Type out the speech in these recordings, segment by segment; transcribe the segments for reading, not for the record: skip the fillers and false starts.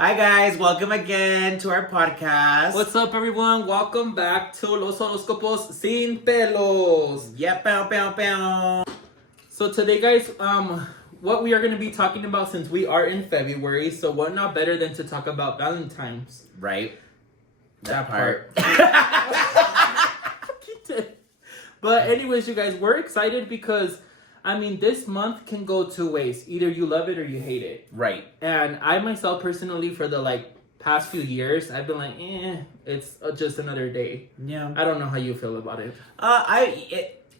Hi guys, welcome again to our podcast. What's up, everyone? Welcome back to Los Horoscopos Sin Pelos. Yeah, pow, pow, pow. So today, guys, what we are going to be talking about, since we are in February, so what not better than to talk about Valentines? Right. That part. But anyways, you guys, we're excited because, this month can go two ways. Either you love it or you hate it. Right. And I myself personally, for the past few years, I've been like, it's just another day. Yeah. I don't know how you feel about it.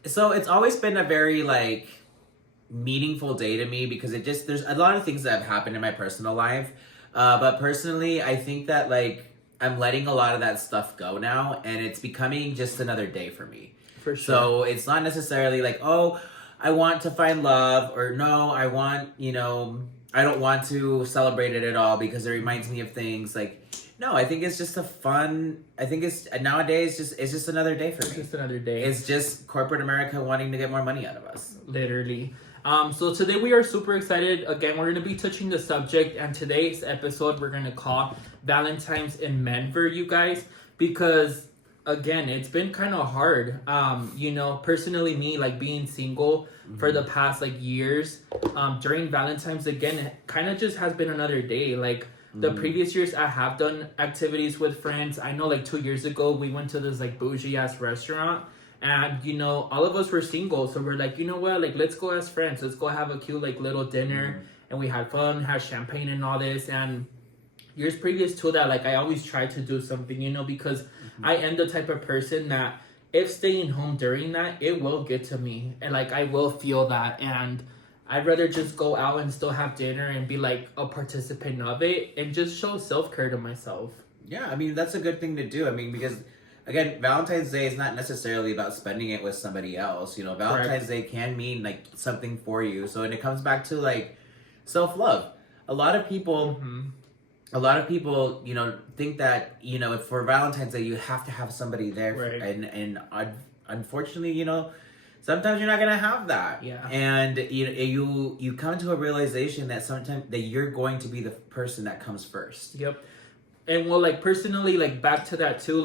So it's always been a very meaningful day to me because there's a lot of things that have happened in my personal life. But personally, I think that I'm letting a lot of that stuff go now, and it's becoming just another day for me. For sure. So it's not necessarily I want to find love, or no, I don't want to celebrate it at all because it reminds me of things no, I think it's just nowadays it's just another day for me. It's just another day. It's just corporate America wanting to get more money out of us. Literally. So today we are super excited. Again, we're going to be touching the subject, and today's episode we're going to call Valentines in Menver, you guys, because again, it's been kind of hard. Personally, me being single for the past years, during Valentine's, again, it kind of just has been another day. The previous years, I have done activities with friends. I know 2 years ago we went to this bougie ass restaurant, and all of us were single, so we're you know what, let's go as friends, let's go have a cute little dinner. And we had fun, had champagne and all this. And years previous to that, I always try to do something, because I am the type of person that if staying home during that, it will get to me, and I will feel that, and I'd rather just go out and still have dinner and be a participant of it and just show self-care to myself. Yeah, that's a good thing to do. Because again, Valentine's Day is not necessarily about spending it with somebody else. Valentine's Correct. Day can mean something for you. So, and it comes back to self-love. A lot of people think that, if for Valentine's Day you have to have somebody there. Right. And unfortunately, sometimes you're not gonna have that. Yeah. And you come to a realization that sometimes that you're going to be the person that comes first. Yep. And personally, back to that too,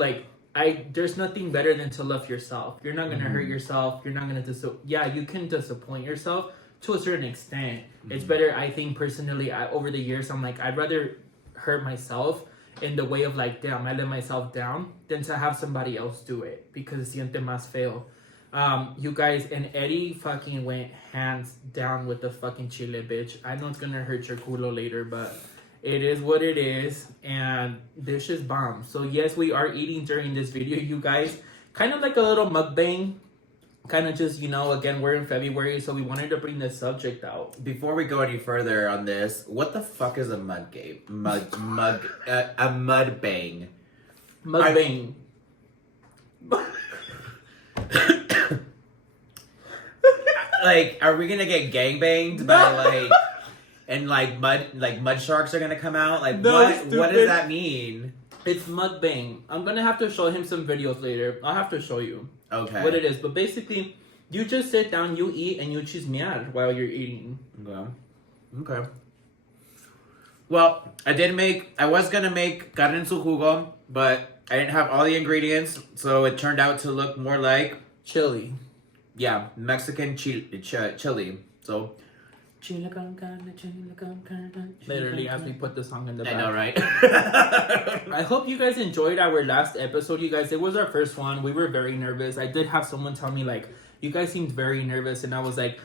there's nothing better than to love yourself. You're not gonna hurt yourself. You're not gonna you can disappoint yourself to a certain extent. It's better, I think personally, over the years, I'm I'd rather hurt myself in the way of damn, I let myself down, than to have somebody else do it, because siente más feo. You guys, and Eddie fucking went hands down with the fucking chile, bitch. I know it's gonna hurt your culo later, but it is what it is, and this is bomb. So yes, we are eating during this video, you guys. Kind of a little mukbang. Kind of just, again, we're in February, so we wanted to bring this subject out. Before we go any further on this, what the fuck is a mukbang? Mukbang. Are we gonna get gangbanged by and mud sharks are gonna come out? What does that mean? It's mukbang. I'm gonna have to show him some videos later. I'll have to show you what it is. But basically, you just sit down, you eat, and you chismear while you're eating. Yeah. Okay. Well, I was gonna make carne en su jugo, but I didn't have all the ingredients, so it turned out to look more like chili. Yeah, Mexican chili. So, literally, as we put the song in the back. I know, right? I hope you guys enjoyed our last episode, you guys. It was our first one. We were very nervous. I did have someone tell me, you guys seemed very nervous, and I was I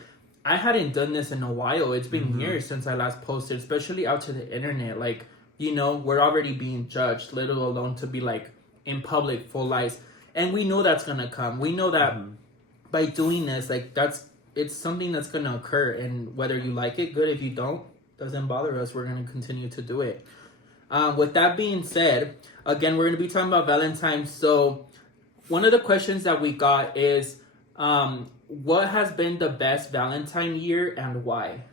hadn't done this in a while. It's been years since I last posted, especially out to the internet. We're already being judged, let alone to be in public, full lies. And we know that's gonna come. We know that by doing this, it's something that's gonna occur, and whether you like it, good. If you don't, doesn't bother us. We're gonna continue to do it. With that being said, again, we're gonna be talking about Valentine's. So one of the questions that we got is, what has been the best Valentine year and why?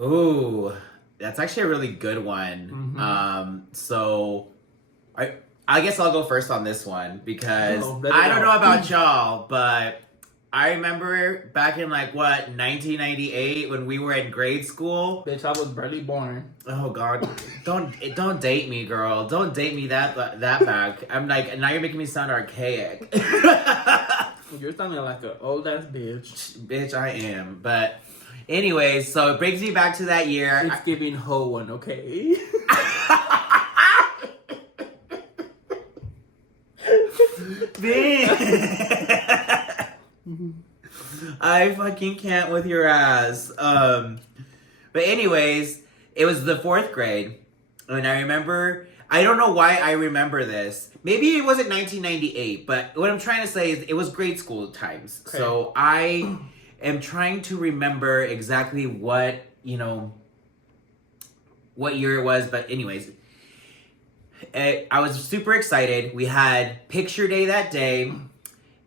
Ooh, that's actually a really good one. So I guess I'll go first on this one because I don't know about y'all, but I remember back in like what 1998 when we were in grade school. Bitch, I was barely born. Oh God, don't date me, girl. Don't date me that back. I'm like now you're making me sound archaic. You're sounding like an old ass bitch. Bitch, I am. But anyways, so it brings me back to that year. It's giving hoe one, okay? I fucking can't with your ass. But anyways, it was the 4th grade, and I remember. I don't know why I remember this. Maybe it wasn't 1998, but what I'm trying to say is it was grade school times. Okay. So I am trying to remember exactly what year it was. But anyways, I was super excited. We had picture day that day.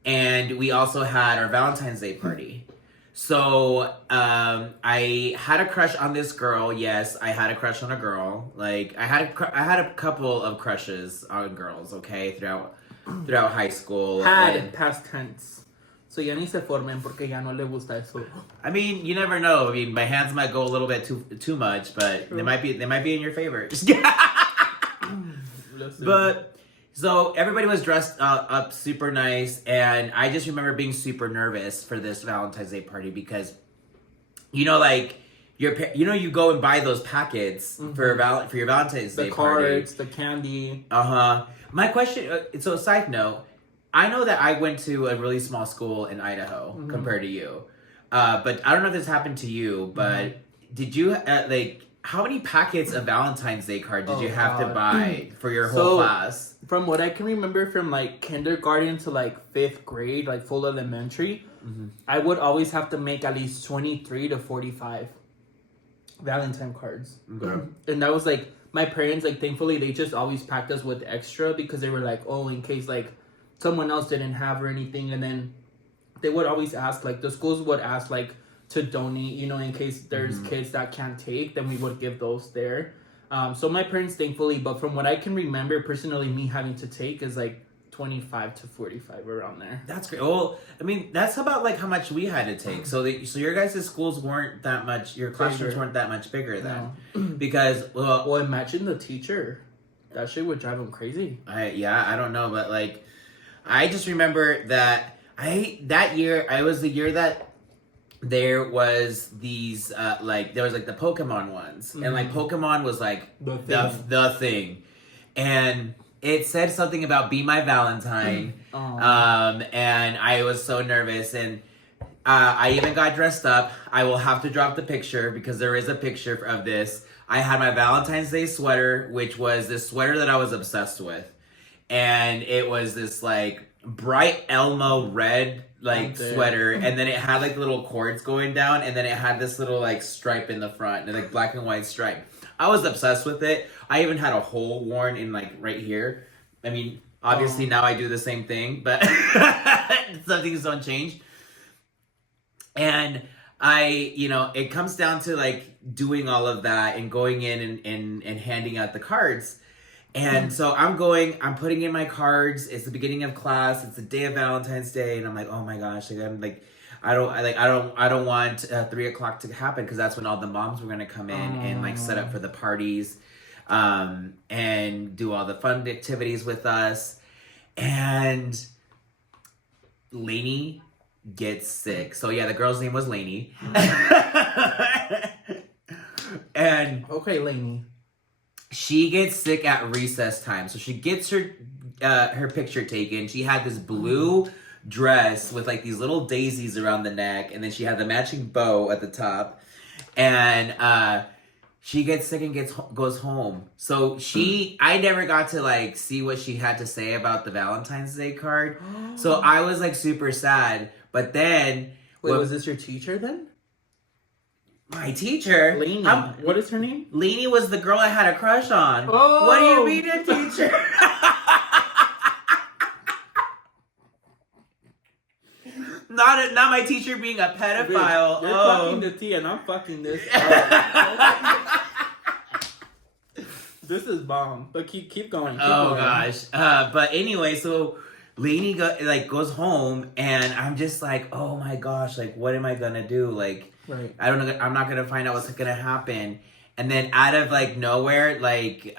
And we also had our Valentine's Day party. So I had a crush on this girl. Yes, I had a crush on a girl. Like I had a couple of crushes on girls. Okay, throughout high school. Had past tense. So ya ni se formen porque ya no le gusta eso. I mean, you never know. I mean, my hands might go a little bit too much, but they might be in your favor. But. So everybody was dressed up super nice, and I just remember being super nervous for this Valentine's Day party because, you go and buy those packets for your Valentine's Day party. The cards, the candy. My question. So side note, I know that I went to a really small school in Idaho compared to you, but I don't know if this happened to you. But did you How many packets of Valentine's Day card did you have to buy for your whole class? From what I can remember from like kindergarten to like 5th grade, like full elementary, I would always have to make at least 23 to 45 Valentine cards. Okay. And that was like, my parents, like thankfully they just always packed us with extra because they were like, oh, in case like someone else didn't have or anything. And then they would always ask, like the schools would ask like, to donate, in case there's kids that can't take, then we would give those there. So my parents, thankfully, but from what I can remember, personally, me having to take is like 25 to 45 around there. That's great. Well, I mean, that's about like how much we had to take. So your guys' schools weren't that much, your classrooms weren't that much bigger then. No. Because, well, imagine the teacher. That shit would drive them crazy. I don't know, but like, I just remember that it was the year that there was these there was like the Pokemon ones, and like Pokemon was like the thing, and it said something about "Be My Valentine," and I was so nervous, and I even got dressed up. I will have to drop the picture because there is a picture of this. I had my Valentine's Day sweater, which was this sweater that I was obsessed with, and it was this like bright Elmo red sweater, and then it had like little cords going down, and then it had this little like stripe in the front, and like black and white stripe. I was obsessed with it. I even had a hole worn in like right here. I mean, obviously now I do the same thing, but some things don't change. And it comes down to like doing all of that and going in and handing out the cards. And so I'm putting in my cards. It's the beginning of class. It's the day of Valentine's Day. And I'm like, oh my gosh, I don't want 3 o'clock to happen because that's when all the moms were going to come in and like set up for the parties, and do all the fun activities with us. And Lainey gets sick. So yeah, the girl's name was Lainey. And okay, Lainey. She gets sick at recess time. So she gets her picture taken. She had this blue dress with like these little daisies around the neck, and then she had the matching bow at the top. And she gets sick and goes home. So I never got to like see what she had to say about the Valentine's Day card. So I was like super sad. But then was this your teacher then? My teacher? Lainey. What is her name? Lainey was the girl I had a crush on. Oh. What do you mean a teacher? Not my teacher being a pedophile. You're fucking the tea and I'm fucking this. This is bomb. But keep going. Keep going. Gosh. But anyway, so Lainey goes home, and I'm just like, oh my gosh, like, what am I gonna do? Like, Right. I don't know. I'm not gonna find out what's gonna happen. And then out of like nowhere, like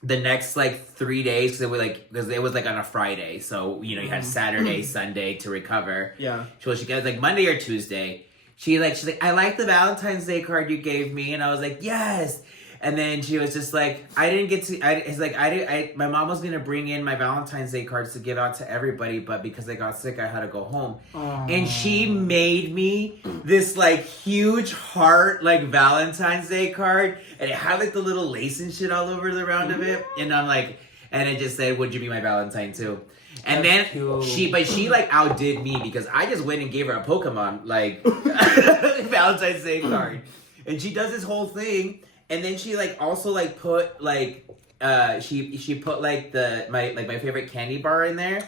the next like 3 days, because it was like on a Friday, so you had Saturday, Sunday to recover. Yeah. So she got like Monday or Tuesday. She's like, I like the Valentine's Day card you gave me, and I was like, yes. And then she was just like, I didn't get to. My mom was gonna bring in my Valentine's Day cards to give out to everybody, but because I got sick, I had to go home. Aww. And she made me this like huge heart like Valentine's Day card, and it had like the little lace and shit all over the round of it. And I'm like, and it just said, "Would you be my Valentine too?" And That's then cute. she like outdid me because I just went and gave her a Pokemon like Valentine's Day card, and she does this whole thing. And then she like also like put like she put like my favorite candy bar in there,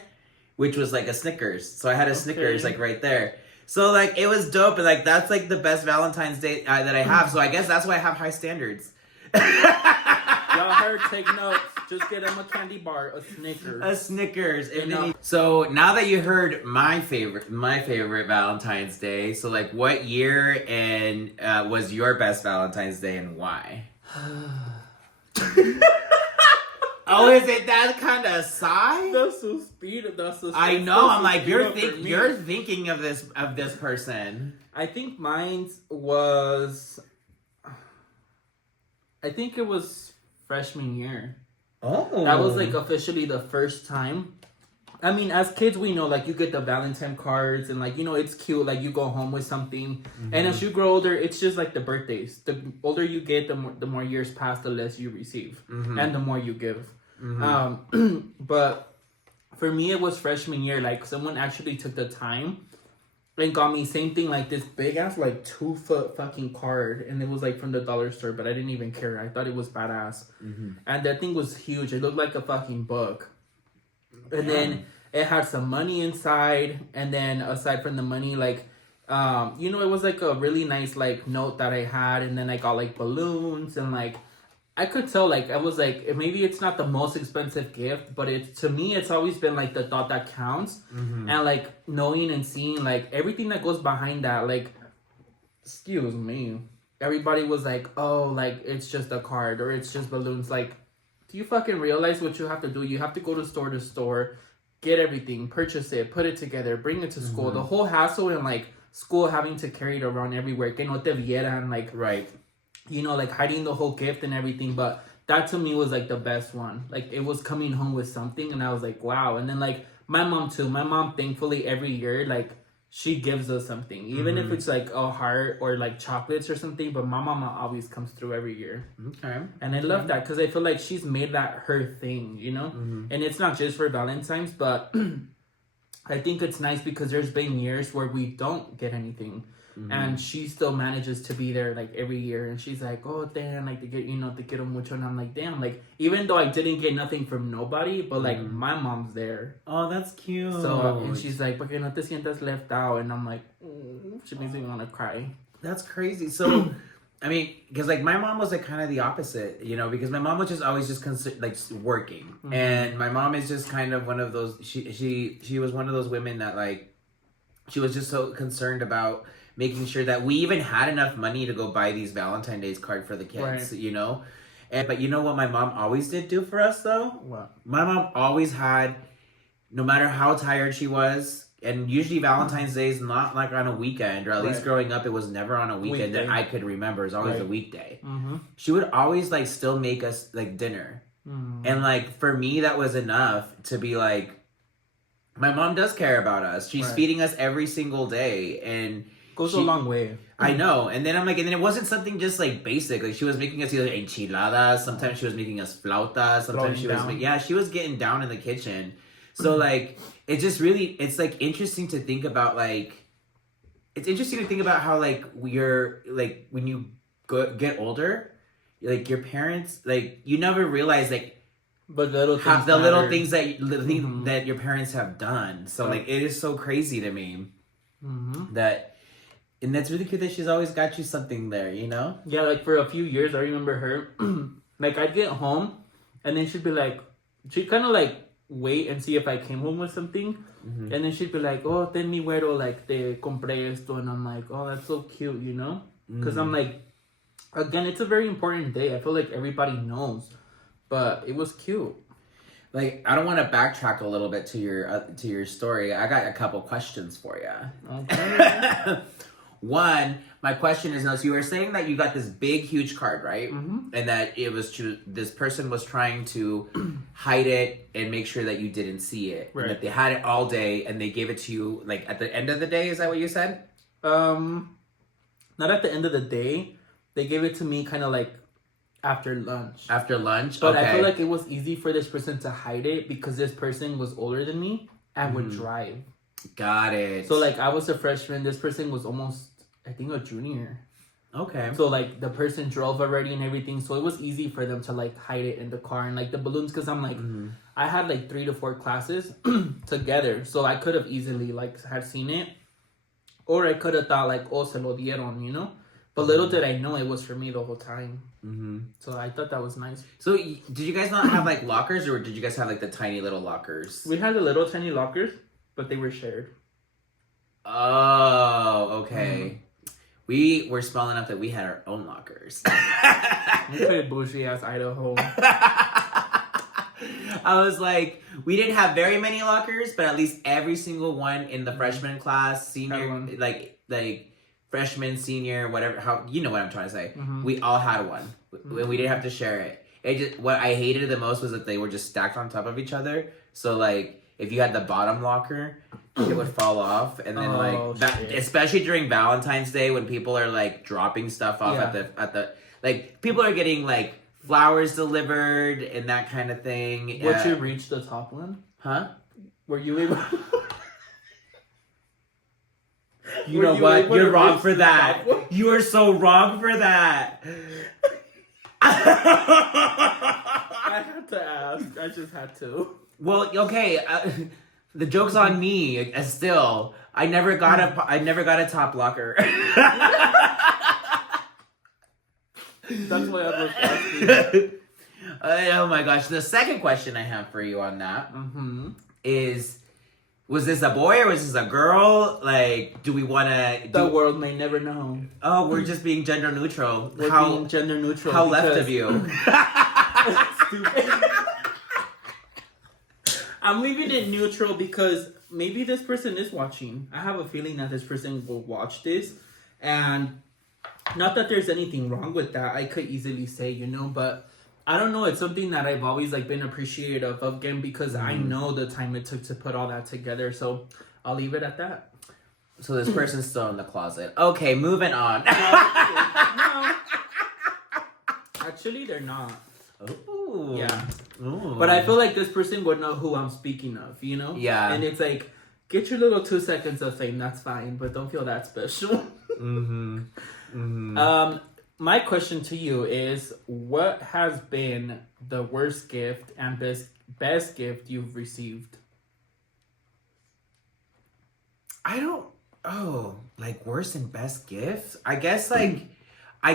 which was like a Snickers. So I had a Snickers like right there. So like it was dope, and like that's like the best Valentine's Day that I have. So I guess that's why I have high standards. Y'all heard, take notes. Just get him a candy bar, a Snickers. A Snickers. So now that you heard my favorite Valentine's Day, so like what year and was your best Valentine's Day and why? Oh, is it that kind of sigh? That's so speed. That's so. I know. I'm like you're thinking of this person. I think mine was. I think it was freshman year. Oh. That was like officially the first time. I mean, as kids, we know like you get the Valentine cards and like, it's cute. Like you go home with something. Mm-hmm. And as you grow older, it's just like the birthdays. The older you get, the more years pass, the less you receive. Mm-hmm. And the more you give. Mm-hmm. But for me, it was freshman year. Like someone actually took the time and got me same thing, like this big ass like 2-foot fucking card, and it was like from the dollar store, but I didn't even care. I thought it was badass. Mm-hmm. And that thing was huge. It looked like a fucking book. And then it had some money inside, and then aside from the money, like it was like a really nice like note that I had, and then I got like balloons, and like I could tell, like, I was like, maybe it's not the most expensive gift, but to me, it's always been, like, the thought that counts. Mm-hmm. And, like, knowing and seeing, like, everything that goes behind that, like, excuse me. Everybody was like, oh, like, it's just a card or it's just balloons. Like, do you fucking realize what you have to do? You have to go to store, get everything, purchase it, put it together, bring it to school. Mm-hmm. The whole hassle and, like, school having to carry it around everywhere. Que no te vieran, like, right. Like hiding the whole gift and everything. But that to me was like the best one. Like it was coming home with something, and I was like, wow. And then like my mom too. My mom, thankfully, every year, like she gives us something, even if it's like a heart or like chocolates or something. But my mama always comes through every year. Okay. And I love that because I feel like she's made that her thing, And it's not just for Valentine's, but I think it's nice because there's been years where we don't get anything. Mm-hmm. And she still manages to be there like every year, and she's like, oh damn, like te quiero mucho, and I'm like, damn, like even though I didn't get nothing from nobody, but like my mom's there. Oh, that's cute. So and she's like, porque no te sientas left out, and I'm like, she makes me want to cry. That's crazy. So I mean, because like my mom was like kind of the opposite, because my mom was just always just like working, and my mom is just kind of one of those. She was one of those women that like she was just so concerned about making sure that we even had enough money to go buy these Valentine's Day cards for the kids, right. But you know what my mom always did do for us, though? What? My mom always had, no matter how tired she was, and usually Valentine's Day is not like on a weekend, or at least growing up, it was never on a weekend that I could remember. It was always a weekday. Mm-hmm. She would always like still make us like dinner. Mm-hmm. And like for me, that was enough to be like, my mom does care about us. She's feeding us every single day, and goes a long way. I know. And then I'm like, and then it wasn't something just like basic. Like she was making us either enchiladas. Sometimes she was making us flautas. Sometimes she was getting down in the kitchen. So like, it's just really, it's like interesting to think about like, how like you're like, when you get older, like your parents, like you never realize like, but little things that your parents have done. So like, it is so crazy to me that. And that's really cute that she's always got you something there, Yeah, like for a few years, I remember her. Like I'd get home, and then she'd be like, she kind of like wait and see if I came home with something. Mm-hmm. And then she'd be like, oh, ten mi güero, like, te compré esto. And I'm like, oh, that's so cute, you know? Because I'm like, again, it's a very important day. I feel like everybody knows. But it was cute. Like, I don't want to backtrack a little bit to your story. I got a couple questions for you. Okay. One, my question is, now, so you were saying that you got this big, huge card, right? Mm-hmm. And that this person was trying to hide it and make sure that you didn't see it. Right. And that they had it all day and they gave it to you, like, at the end of the day. Is that what you said? Not at the end of the day. They gave it to me kind of like after lunch. After lunch? But okay. I feel like it was easy for this person to hide it because this person was older than me and would drive. Got it. So, like, I was a freshman. This person was almost, I think, a junior. Okay. So, like, the person drove already and everything. So, it was easy for them to, like, hide it in the car. And, like, the balloons, because I'm, like, I had, like, 3 to 4 classes together. So, I could have easily, like, had seen it. Or I could have thought, like, oh, se lo dieron, you know? But little did I know it was for me the whole time. Mm-hmm. So, I thought that was nice. So, did you guys not have, like, lockers? Or did you guys have, like, the tiny little lockers? We had the little tiny lockers, but they were shared. Oh, okay. We were small enough that we had our own lockers. Okay, bougie ass Idaho. I was like, we didn't have very many lockers, but at least every single one in the freshman class, senior, like freshman, senior, whatever, how, you know what I'm trying to say. We all had one. We didn't have to share it. It just, what I hated the most was that they were just stacked on top of each other. So, like, if you had the bottom locker, it would fall off. And then, especially during Valentine's Day when people are, like, dropping stuff off at the, like, people are getting, like, flowers delivered and that kind of thing. Would you reach the top one? Huh? Were you able? You know what? You're wrong for that. You are so wrong for that. I had to ask. I just had to. Well, okay. The joke's on me. Still, I never got a top locker. That's why I was asking. Oh my gosh! The second question I have for you on that is: was this a boy or was this a girl? Like, do we want to? The world may never know. Oh, we're just being gender neutral. We're being gender neutral. How left of you? Stupid. I'm leaving it neutral because maybe this person is watching. I have a feeling that this person will watch this, and not that there's anything wrong with that. I could easily say, you know, but I don't know. It's something that I've always like been appreciative of, again, because I know the time it took to put all that together. So I'll leave it at that. So this person's still in the closet. Okay, moving on. No. Actually, they're not. Ooh. Yeah. Ooh. But I feel like this person would know who I'm speaking of, you know? Yeah. And it's like, get your little 2 seconds of fame, that's fine, but don't feel that special. My question to you is, what has been the worst gift and best gift you've received? Like worst and best gifts? I guess like I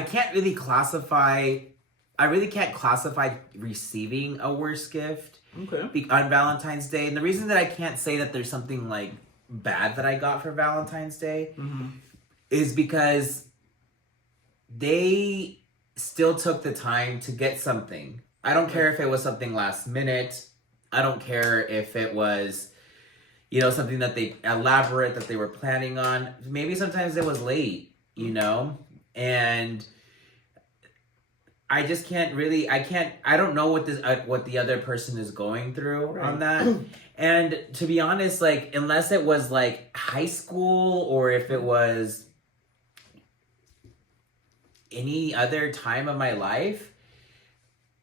really can't classify receiving a worst gift on Valentine's Day. And the reason that I can't say that there's something like bad that I got for Valentine's Day is because they still took the time to get something. I don't care if it was something last minute. I don't care if it was, you know, something that they elaborate that they were planning on. Maybe sometimes it was late, you know? And I just can't really, I don't know what the other person is going through on that. And to be honest, like, unless it was like high school or if it was any other time of my life,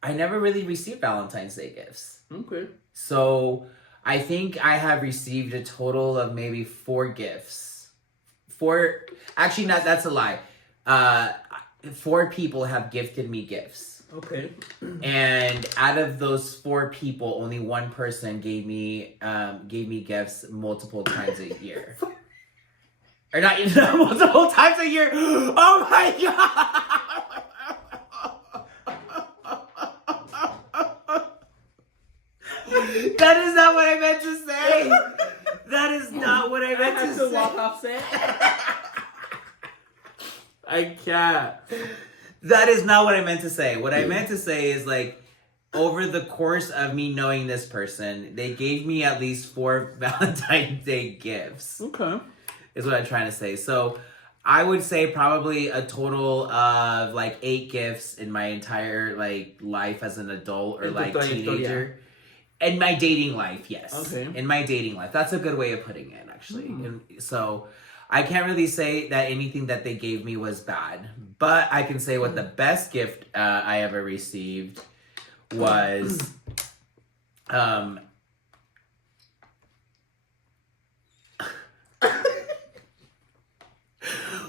I never really received Valentine's Day gifts. Okay. So I think I have received a total of maybe 4 gifts. Actually, not, that's a lie. 4 people have gifted me gifts. Okay. And out of those 4 people, only one person gave me gifts multiple times a year. Or not multiple times a year. Oh my god! That is not what I meant to say. That is not what I meant to say. Walk off set. I can't. That is not what I meant to say. What I meant to say is like, over the course of me knowing this person, they gave me at least 4 Valentine's Day gifts. Okay. Is what I'm trying to say. So I would say probably a total of like 8 gifts in my entire like life as an adult or like teenager. In my dating life, yes. Okay. In my dating life. That's a good way of putting it, actually. And so I can't really say that anything that they gave me was bad. But I can say what the best gift I ever received was...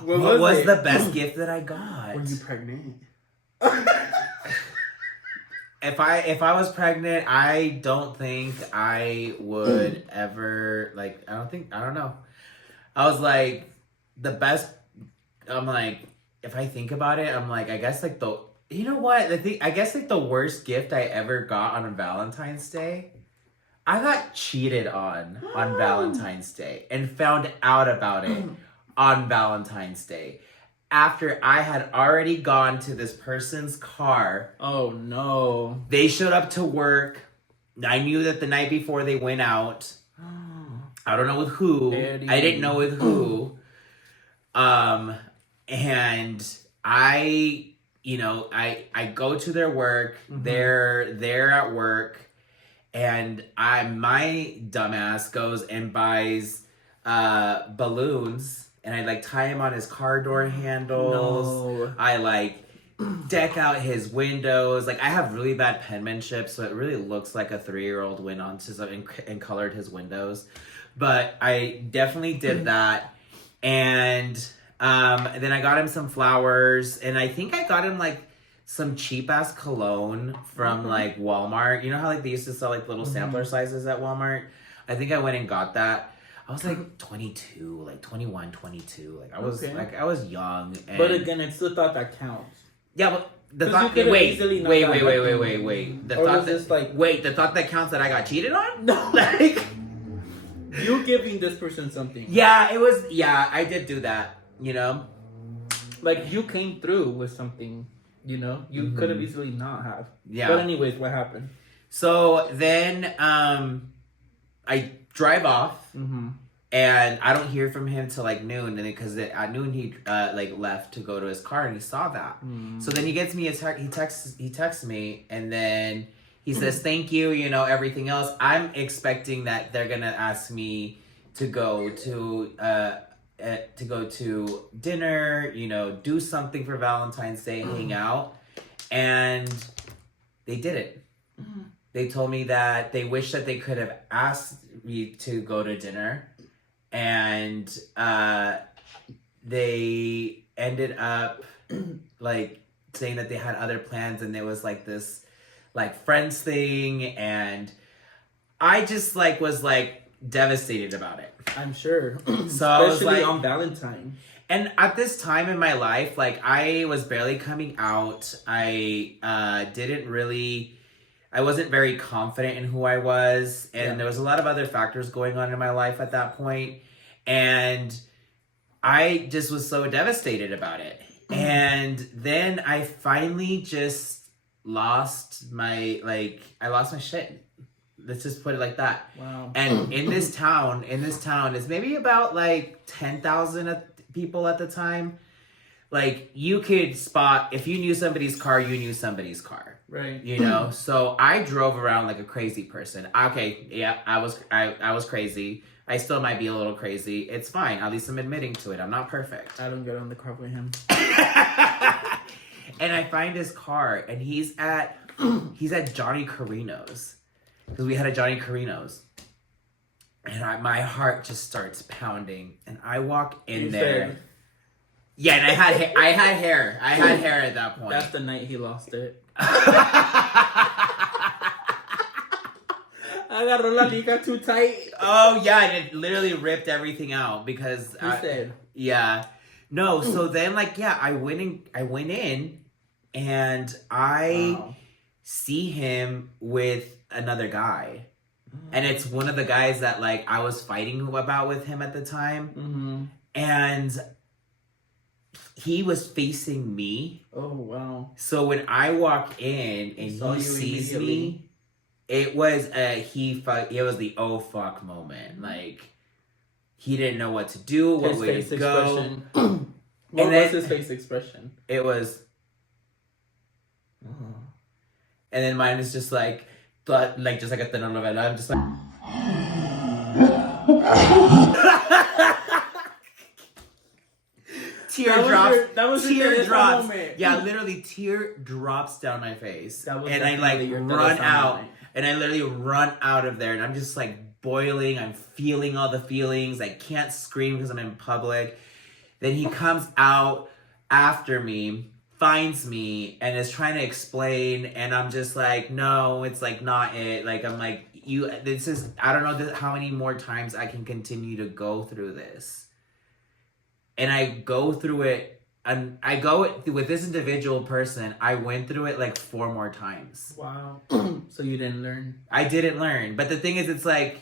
What was the best gift that I got? Were you pregnant? If I was pregnant, I don't think I would ever, like, I don't know. I was like, the best, I'm like, if I think about it, I'm like, I guess like you know what? I guess like the worst gift I ever got on Valentine's Day, I got cheated on Valentine's Day and found out about it on Valentine's Day. After I had already gone to this person's car. Oh, no. They showed up to work. I knew that the night before they went out. I don't know with who. Eddie. I didn't know with who. And I go to their work. Mm-hmm. They're at work. And my dumbass goes and buys balloons. And I like tie him on his car door handles. No. I like deck out his windows. Like I have really bad penmanship, so it really looks like a 3-year-old went on to something and colored his windows. But I definitely did that. And then I got him some flowers, and I think I got him like some cheap ass cologne from like Walmart. You know how like they used to sell like little sampler sizes at Walmart? I think I went and got that. I was like 22, like 21, 22. Like I was I was young. And... But again, it's the thought that counts. Yeah, but the thought wait. The thought that counts that I got cheated on? No. Like you giving this person something. Yeah, I did do that, you know? Like you came through with something, you know? You could have easily not have. Yeah. But anyways, what happened? So then I drive off, and I don't hear from him till like noon, and because at noon he like left to go to his car, and he saw that. So then he gets me he texts me, and then he says thank you, you know, everything else. I'm expecting that they're gonna ask me to go to dinner, you know, do something for Valentine's Day, hang out, and they didn't. They told me that they wish that they could have asked me to go to dinner, and they ended up like saying that they had other plans, and there was like this like friends thing, and I just like was like devastated about it. I'm sure. So I was especially like, on Valentine. And at this time in my life, like I was barely coming out. I wasn't very confident in who I was, and there was a lot of other factors going on in my life at that point, and I just was so devastated about it. And then I finally just lost my shit. Let's just put it like that. Wow. And in this town, it's maybe about like 10,000 people at the time. Like you could spot, if you knew somebody's car, you knew somebody's car. Right. You know, so I drove around like a crazy person. Okay, yeah, I was crazy. I still might be a little crazy. It's fine. At least I'm admitting to it. I'm not perfect. I don't get on the car with him. And I find his car, and he's at Johnny Carino's, because we had a Johnny Carino's, and my heart just starts pounding, and I walk in there. Yeah, and I had hair. I had hair at that point. That's the night he lost it. Agarró la liga too tight. Oh yeah, and it literally ripped everything out because He said. Yeah. No, so then like I went in and I see him with another guy. And it's one of the guys that like I was fighting about with him at the time. Mm-hmm. And he was facing me. Oh, wow. So when I walk in and he sees me, it was it was the oh fuck moment. Like he didn't know what to do, what way to go. What was his face expression? It was and then mine is just like just like a telenovela. I'm just like teardrops. Yeah, literally tear drops down my face. And I like run out. And I literally run out of there. And I'm just like boiling. I'm feeling all the feelings. I can't scream because I'm in public. Then he comes out after me, finds me, and is trying to explain. And I'm just like, no, it's like not it. Like, I'm like, I don't know how many more times I can continue to go through this. And I go through it, and I go with this individual person, I went through it like 4 more times. Wow. So you didn't learn? I didn't learn. But the thing is, it's like,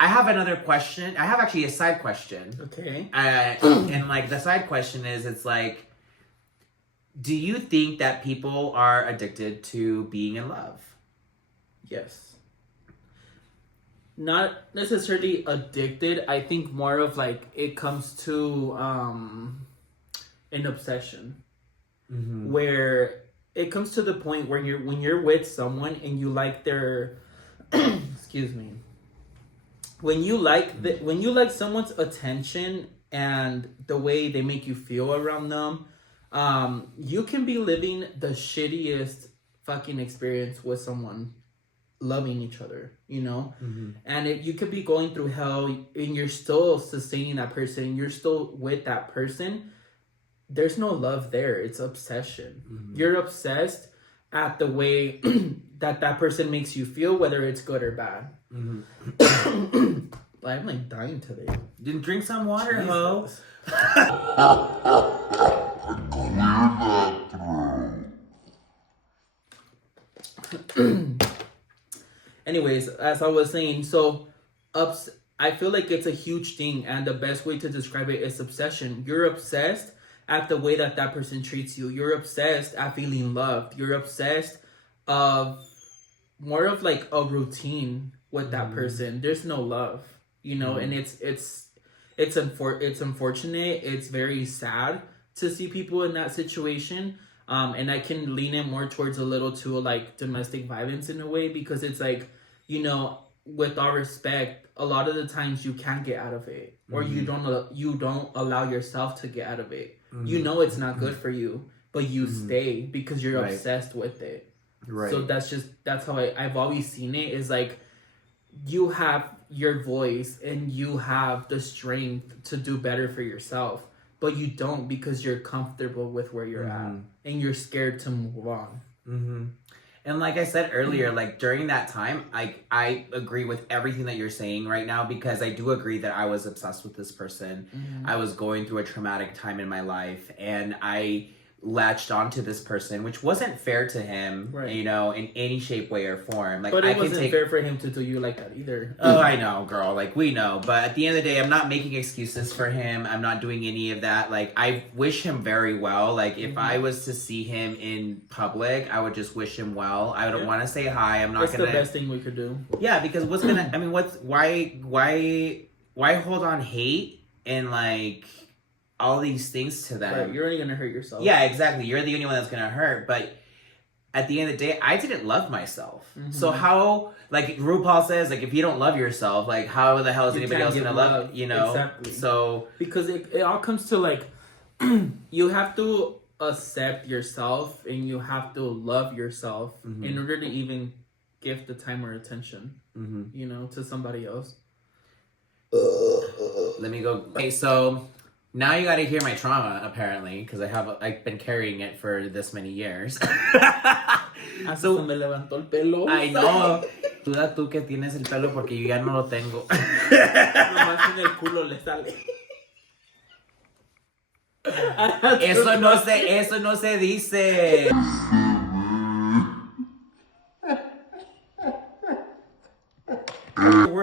I have another question. I have actually a side question. Okay. And like the side question is, it's like, do you think that people are addicted to being in love? Yes. Not necessarily addicted. I think more of like it comes to an obsession, where it comes to the point where when you're with someone and you like their excuse me, when you like someone's attention and the way they make you feel around them, you can be living the shittiest fucking experience with someone loving each other, you know? And you could be going through hell and you're still sustaining that person, you're still with that person. There's no love there. It's obsession. You're obsessed at the way that person makes you feel, whether it's good or bad. I'm like dying today. Didn't drink some water, ho. Anyways, as I was saying, so I feel like it's a huge thing, and the best way to describe it is obsession. You're obsessed at the way that person treats you. You're obsessed at feeling loved. You're obsessed of more of like a routine with that person. There's no love, you know, and it's unfortunate. It's very sad to see people in that situation. And I can lean in more towards a little to like domestic violence in a way, because it's like, you know, with all respect, a lot of the times you can't get out of it, or you don't allow yourself to get out of it. You know it's not good for you, but you stay because you're obsessed with it. Right. So that's how I've always seen it, is like you have your voice and you have the strength to do better for yourself, but you don't because you're comfortable with where you're at and you're scared to move on. And like I said earlier, like during that time, I agree with everything that you're saying right now, because I do agree that I was obsessed with this person. I was going through a traumatic time in my life, and I latched onto this person, which wasn't fair to him, you know, in any shape, way, or form. Like, but it wasn't fair for him to do you like that either. Oh, I know, girl. Like, we know. But at the end of the day, I'm not making excuses for him. I'm not doing any of that. Like, I wish him very well. Like, if I was to see him in public, I would just wish him well. I would want to say hi. I'm not gonna. That's the best thing we could do. Yeah, because what's gonna? I mean, why hold on hate and like all these things to them? Right, you're only gonna hurt yourself. Yeah, exactly. You're the only one that's gonna hurt. But at the end of the day, I didn't love myself. So how, like RuPaul says, like if you don't love yourself, like how the hell is anybody else gonna love you know? Exactly. So because it all comes to like you have to accept yourself and you have to love yourself in order to even give the time or attention, you know, to somebody else. Let me go. Okay, so now you got to hear my trauma, apparently, because I've been carrying it for this many years. So me levantó el pelo. I know. Duda tú que tienes el pelo porque yo ya no lo tengo. Nomás en el culo le sale. Eso no se dice.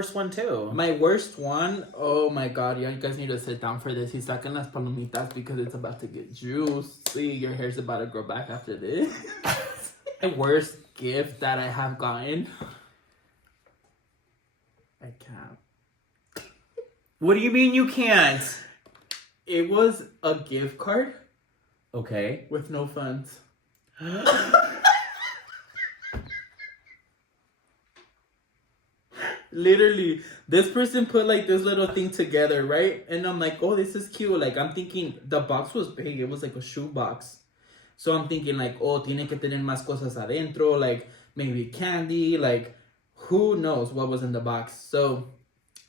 worst one too. My worst one, oh my god, yeah, you guys need to sit down for this. He's sacking las palomitas because it's about to get juicy. Your hair's about to grow back after this. My worst gift that I have gotten. I can't. What do you mean you can't? It was a gift card Okay. with no funds. Literally, this person put like this little thing together, right? And I'm like, oh, this is cute. Like, I'm thinking the box was big. It was like a shoe box. So I'm thinking like, oh, tiene que tener más cosas adentro. Like, maybe candy. Like, who knows what was in the box. So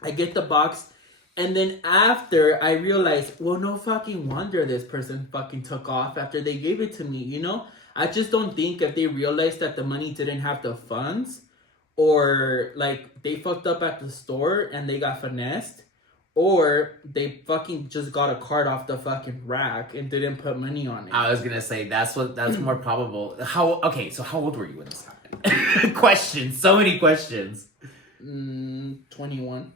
I get the box. And then after I realized, well, no fucking wonder this person fucking took off after they gave it to me, you know? I just don't think if they realized that the money didn't have the funds, or like they fucked up at the store and they got finessed, or they fucking just got a card off the fucking rack and didn't put money on it. I was gonna say that's more probable. So how old were you when this happened? Questions, so many questions. 21.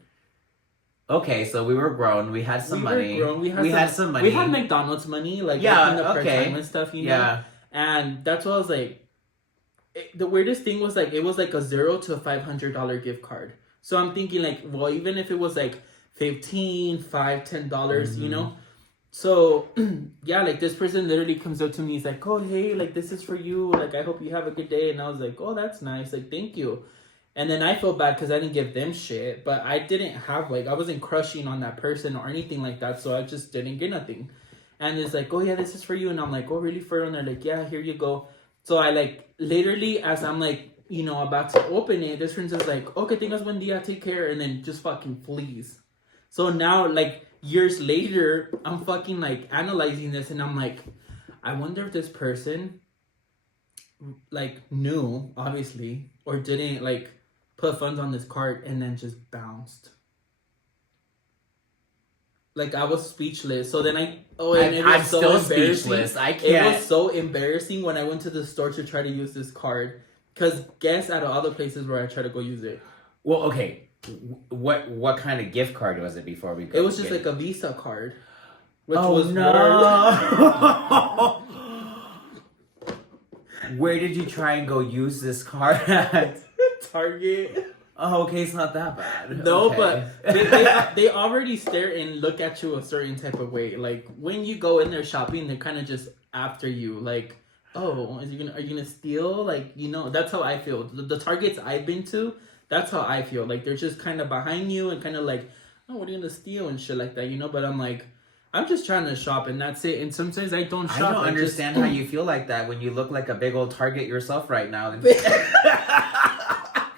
Okay, so we were grown. We had some money. We had some money. We had McDonald's money, like yeah, in the okay, part-time and stuff, you know. Yeah. And that's what I was like. The weirdest thing was like it was like a $0 to $500 gift card. So I'm thinking like, well, even if it was like $15, $5, $10, you know. So yeah, like this person literally comes up to me. He's like, oh hey, like this is for you. Like I hope you have a good day. And I was like, oh that's nice. Like thank you. And then I felt bad because I didn't give them shit. But I didn't have like I wasn't crushing on that person or anything like that. So I just didn't get nothing. And it's like, oh yeah, this is for you. And I'm like, oh really for real? And they're like, yeah, here you go. So I like literally as I'm like, you know, about to open it, this friend is like, okay, tengas buen día, take care, and then just fucking flees. So now like years later, I'm fucking like analyzing this and I'm like, I wonder if this person like knew, obviously, or didn't like put funds on this card and then just bounced. Like I was speechless. So then I'm so still embarrassing. speechless. I can't. It was so embarrassing when I went to the store to try to use this card. Cause guess out of other places where I try to go use it. Well, okay. What kind of gift card was it before we? It was just like a Visa card. Which oh was no! Where did you try and go use this card at? Target. Oh, okay, it's not that bad. No, okay. But they already stare and look at you a certain type of way. Like when you go in there shopping, they're kind of just after you. Like, oh, are you gonna steal? Like, you know, that's how I feel. The Targets I've been to, that's how I feel. Like they're just kind of behind you and kind of like, oh, what are you gonna steal and shit like that, you know? But I'm like, I'm just trying to shop and that's it. And sometimes I don't shop. I don't understand how you feel like that when you look like a big old Target yourself right now.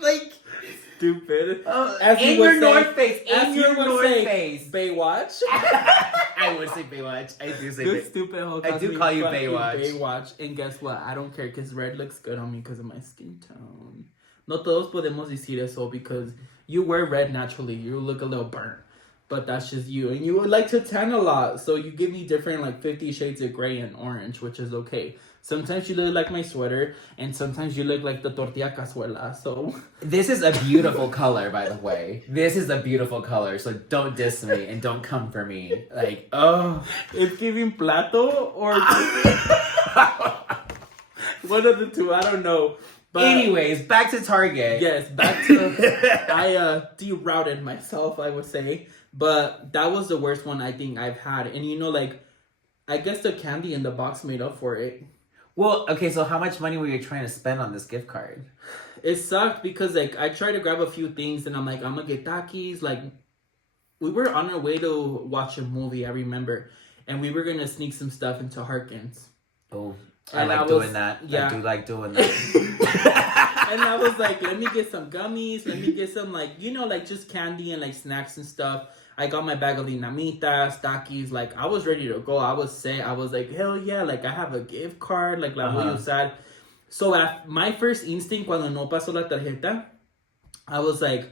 Like stupid. In your North Face. In your North Face. Baywatch. I would say Baywatch. I do say Baywatch. Stupid hoe. I do call you Baywatch. Baywatch. And guess what? I don't care because red looks good on me because of my skin tone. No todos podemos decir eso because you wear red naturally. You look a little burnt. But that's just you. And you would like to tan a lot. So you give me different like 50 shades of gray and orange, which is okay. Sometimes you look like my sweater. And sometimes you look like the tortilla cazuela. So this is a beautiful color, by the way. This is a beautiful color. So don't diss me and don't come for me. Like, oh. It's giving plato or one of the two. I don't know. But anyways, back to Target. Yes, back to I derouted myself, I would say. But that was the worst one I think I've had. And you know, like, I guess the candy in the box made up for it. Well, okay, so how much money were you trying to spend on this gift card? It sucked because, like, I tried to grab a few things and I'm like, I'm gonna get Takis. Like, we were on our way to watch a movie, I remember. And we were gonna sneak some stuff into Harkins. Oh, I like doing that. Yeah. I do like doing that. And I was like, let me get some gummies. Let me get some, like, you know, like, just candy and, like, snacks and stuff. I got my bag of dinamitas, Takis. Like, I was ready to go. I was set. I was like, hell yeah. Like, I have a gift card. Like, la voy a usar. So, my first instinct, cuando no pasó la tarjeta, I was like,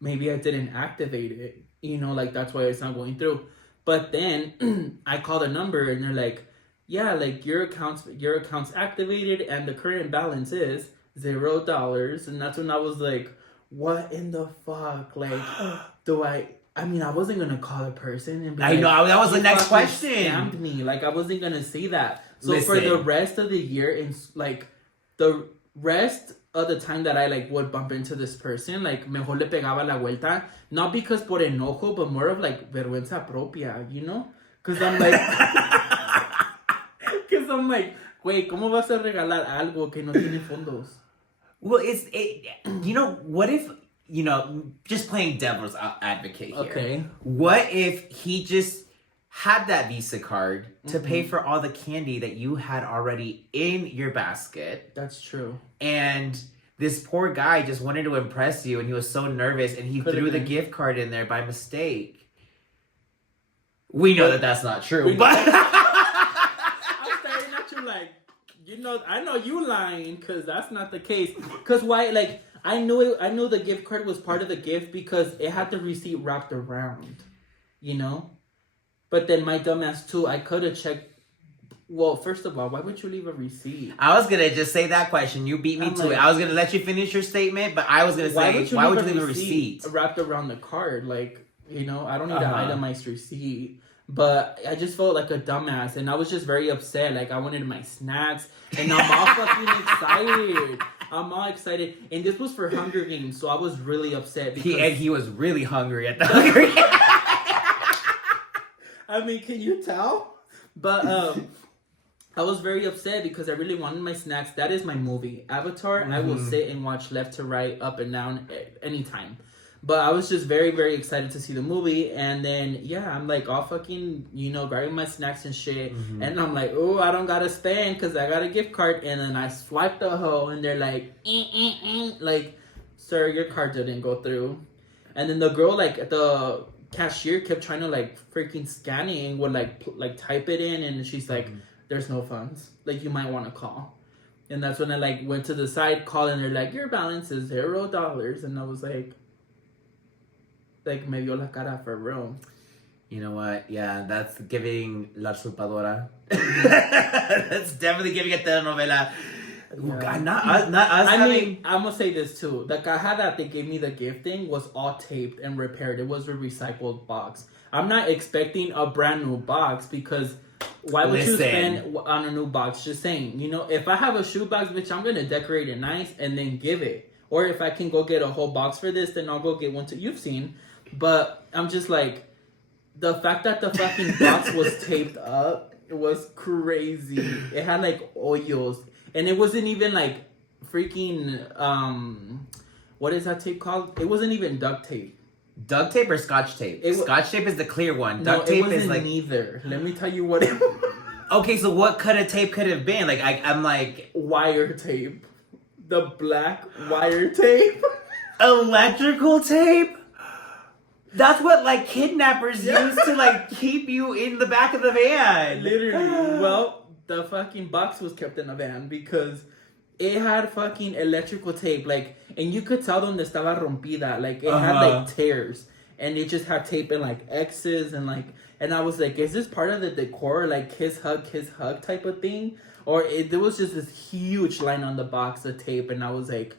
maybe I didn't activate it. You know, like, that's why it's not going through. But then, I called a number, and they're like, yeah, like, your account's activated, and the current balance is $0. And that's when I was like, what in the fuck? Like, I mean, I wasn't gonna call a person and be I know, that was the next question. Scammed me. Like, I wasn't gonna say that. So Listen. for the rest of the year, and like the rest of the time that I like would bump into this person, like mejor le pegaba la vuelta, not because por enojo, but more of like vergüenza propia, you know? Because I'm like, wait, ¿cómo vas a regalar algo que no tiene fondos? Well, you know, what if, you know, just playing devil's advocate here. Okay. What if he just had that Visa card to pay for all the candy that you had already in your basket? That's true. And this poor guy just wanted to impress you, and he was so nervous, and he threw the gift card in there by mistake. We know that that's not true, but... I'm staring at you like, you know, I know you lying, because that's not the case. Because why, like... I knew the gift card was part of the gift because it had the receipt wrapped around, you know? But then my dumbass too, I could have checked. Well, first of all, why would you leave a receipt? I was going to just say that question. You beat me to it. I was going to let you finish your statement, but I was going to say, why would you leave a receipt? Wrapped around the card, like, you know, I don't need an itemized receipt. But I just felt like a dumbass, and I was just very upset. Like, I wanted my snacks, and I'm all fucking excited. I'm all excited. And this was for Hunger Games, so I was really upset. Because he was really hungry at the Hunger Games. I mean, can you tell? But I was very upset because I really wanted my snacks. That is my movie. Avatar, I will sit and watch left to right, up and down, anytime. But I was just very, very excited to see the movie. And then, yeah, I'm like all fucking, you know, grabbing my snacks and shit. And I'm like, oh, I don't got to spend because I got a gift card. And then I swipe the hoe and they're like, like, sir, your card didn't go through. And then the girl, like, the cashier kept trying to, like, freaking scan it and would, like type it in. And she's like, there's no funds. Like, you might want to call. And that's when I, like, went to the side, called, and they're like, your balance is $0. And I was like, me vio la cara for real. You know what? Yeah, that's giving La Usurpadora. That's definitely giving a telenovela. Yeah. Not us. I mean, I'm gonna say this too. The caja that they gave me the gifting was all taped and repaired. It was a recycled box. I'm not expecting a brand new box because why would you spend on a new box? Just saying, you know, if I have a shoe box, bitch, I'm gonna decorate it nice and then give it. Or if I can go get a whole box for this, then I'll go get one too. You've seen. But I'm just like, the fact that the fucking box was taped up was crazy. It had like hoyos. And it wasn't even like freaking, what is that tape called? It wasn't even duct tape. Duct tape or scotch tape? Scotch tape is the clear one. Duct tape is like... neither. Let me tell you what it was. Okay, so what cut of tape could have been? Like, I'm like... Wire tape. The black wire tape. Electrical tape? That's what, like, kidnappers use to, like, keep you in the back of the van. Literally. Well, the fucking box was kept in the van because it had fucking electrical tape, like, and you could tell donde estaba rompida, like, it had, like, tears, and it just had tape and, like, X's, and, like, and I was like, is this part of the decor, like, kiss, hug type of thing? Or there was just this huge line on the box of tape, and I was like,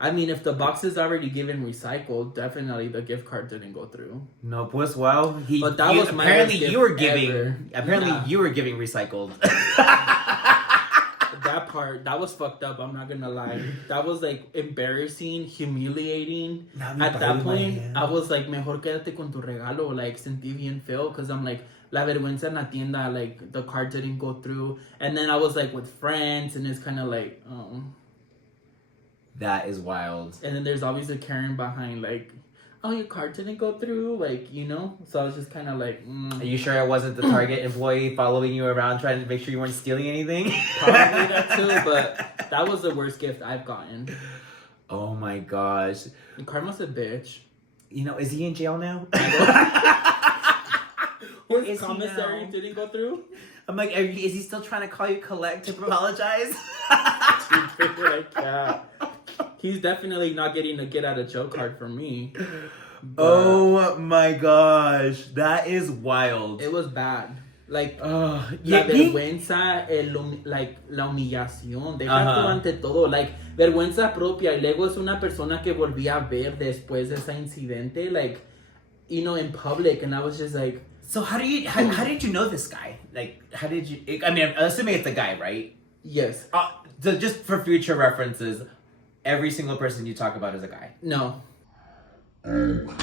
I mean, if the box is already given recycled, definitely the gift card didn't go through. No, pues well, but that was my apparently you were giving. Ever. Apparently you were giving recycled. That part, that was fucked up. I'm not gonna lie. That was like embarrassing, humiliating. At that point, I was like, mejor quédate con tu regalo. Like, sentí bien feo because I'm like, la vergüenza en la tienda. Like, the card didn't go through, and then I was like with friends, and it's kind of like, oh. That is wild. And then there's always a Karen behind, like, oh, your card didn't go through, like, you know? So I was just kind of like, Are you sure it wasn't the Target employee following you around trying to make sure you weren't stealing anything? Probably that too, but that was the worst gift I've gotten. Oh my gosh. Karma's a bitch. You know, is he in jail now? His commissary didn't go through? I'm like, is he still trying to call you collect to apologize? Like, yeah. He's definitely not getting a get out of jail card from me. Oh my gosh. That is wild. It was bad. Like, yeah, la vergüenza, la humillación, deja tú Uh-huh. ante todo, like, vergüenza propia, y luego es una persona que volví a ver después de ese incidente, like, you know, in public, and I was just like, So how did you know this guy? Like, how did you? I mean, I'm assuming it's a guy, right? yes, So just for future references, every single person you talk about is a guy. no. No,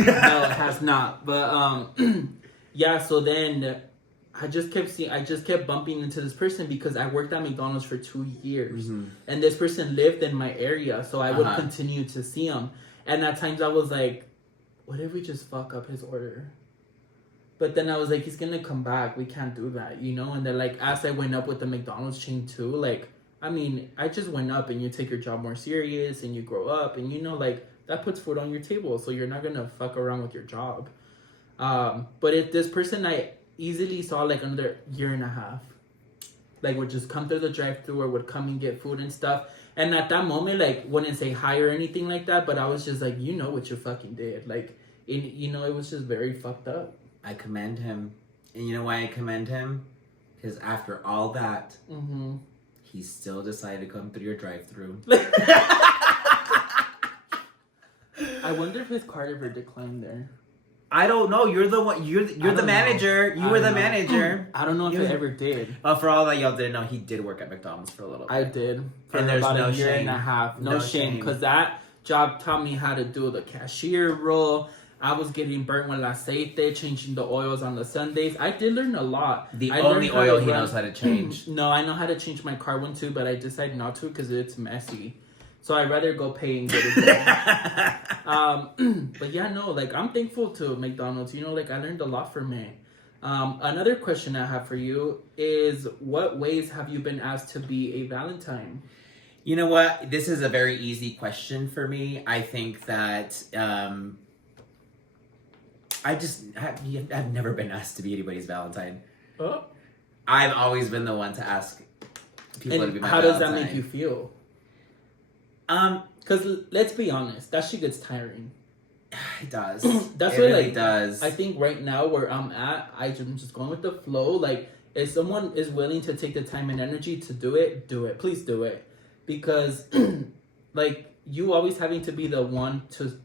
it has not. But yeah. So then, I just kept bumping into this person because I worked at McDonald's for 2 years, and this person lived in my area, so I would continue to see him. And at times I was like, what if we just fuck up his order? But then I was like, he's gonna come back. We can't do that, you know. And then like as I went up with the McDonald's chain too, like I mean, I just went up, and you take your job more serious, and you grow up, and you know, like that puts food on your table, so you're not gonna fuck around with your job. But if this person I easily saw like under a year and a half, like would just come through the drive-thru or would come and get food and stuff. And at that moment, like wouldn't say hi or anything like that, but I was just like, you know what you fucking did, like, you know, it was just very fucked up. I commend him, and you know why I commend him? Because after all that, he still decided to come through your drive-thru. I wonder if his card ever declined there. I don't know. You're the one. You're the manager. You were the manager. I don't know if it ever did. For all that y'all didn't know, he did work at McDonald's for a little bit. I did. For and there's about no a year shame. and a half. No shame. Because that job taught me how to do the cashier role. I was getting burnt with aceite, changing the oils on the Sundays. I did learn a lot. The only oil he knows how to change. No, I know how to change my car one too, but I decided not to because it's messy. So I'd rather go pay and get it done. But yeah, no, like I'm thankful to McDonald's. You know, like I learned a lot from it. Another question I have for you is, what ways have you been asked to be a Valentine? You know what? This is a very easy question for me. I think that I've never been asked to be anybody's Valentine. Oh. I've always been the one to ask people to be my how Valentine. does that make you feel? Because let's be honest, that shit gets tiring. It does. That's it what really like does. I think right now where I'm at, I'm just going with the flow. Like if someone is willing to take the time and energy to do it, please do it. Because like you always having to be the one to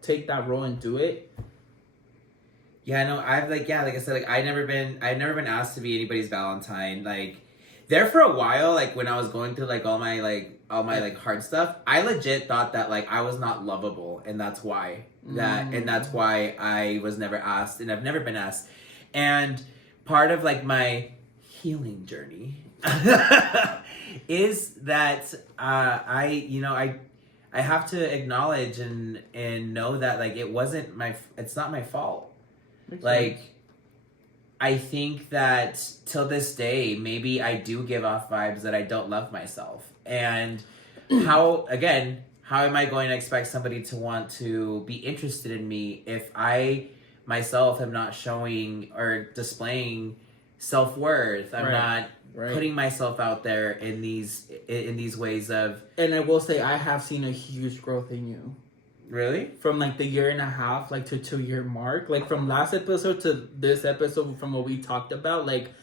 take that role and do it. Yeah, no, I've like I said, like I've never been asked to be anybody's Valentine. Like there for a while, like when I was going through like all my hard stuff, I legit thought that like I was not lovable, and that's why I was never asked, and I've never been asked. And part of like my healing journey is that I have to acknowledge and know that like it's not my fault. Like, I think that till this day, maybe I do give off vibes that I don't love myself. And how am I going to expect somebody to want to be interested in me if I myself am not showing or displaying self-worth? I'm not putting myself out there in these ways of... And I will say, I have seen a huge growth in you. Really? From like the year and a half, like to 2 year mark, like from last episode to this episode, from what we talked about, like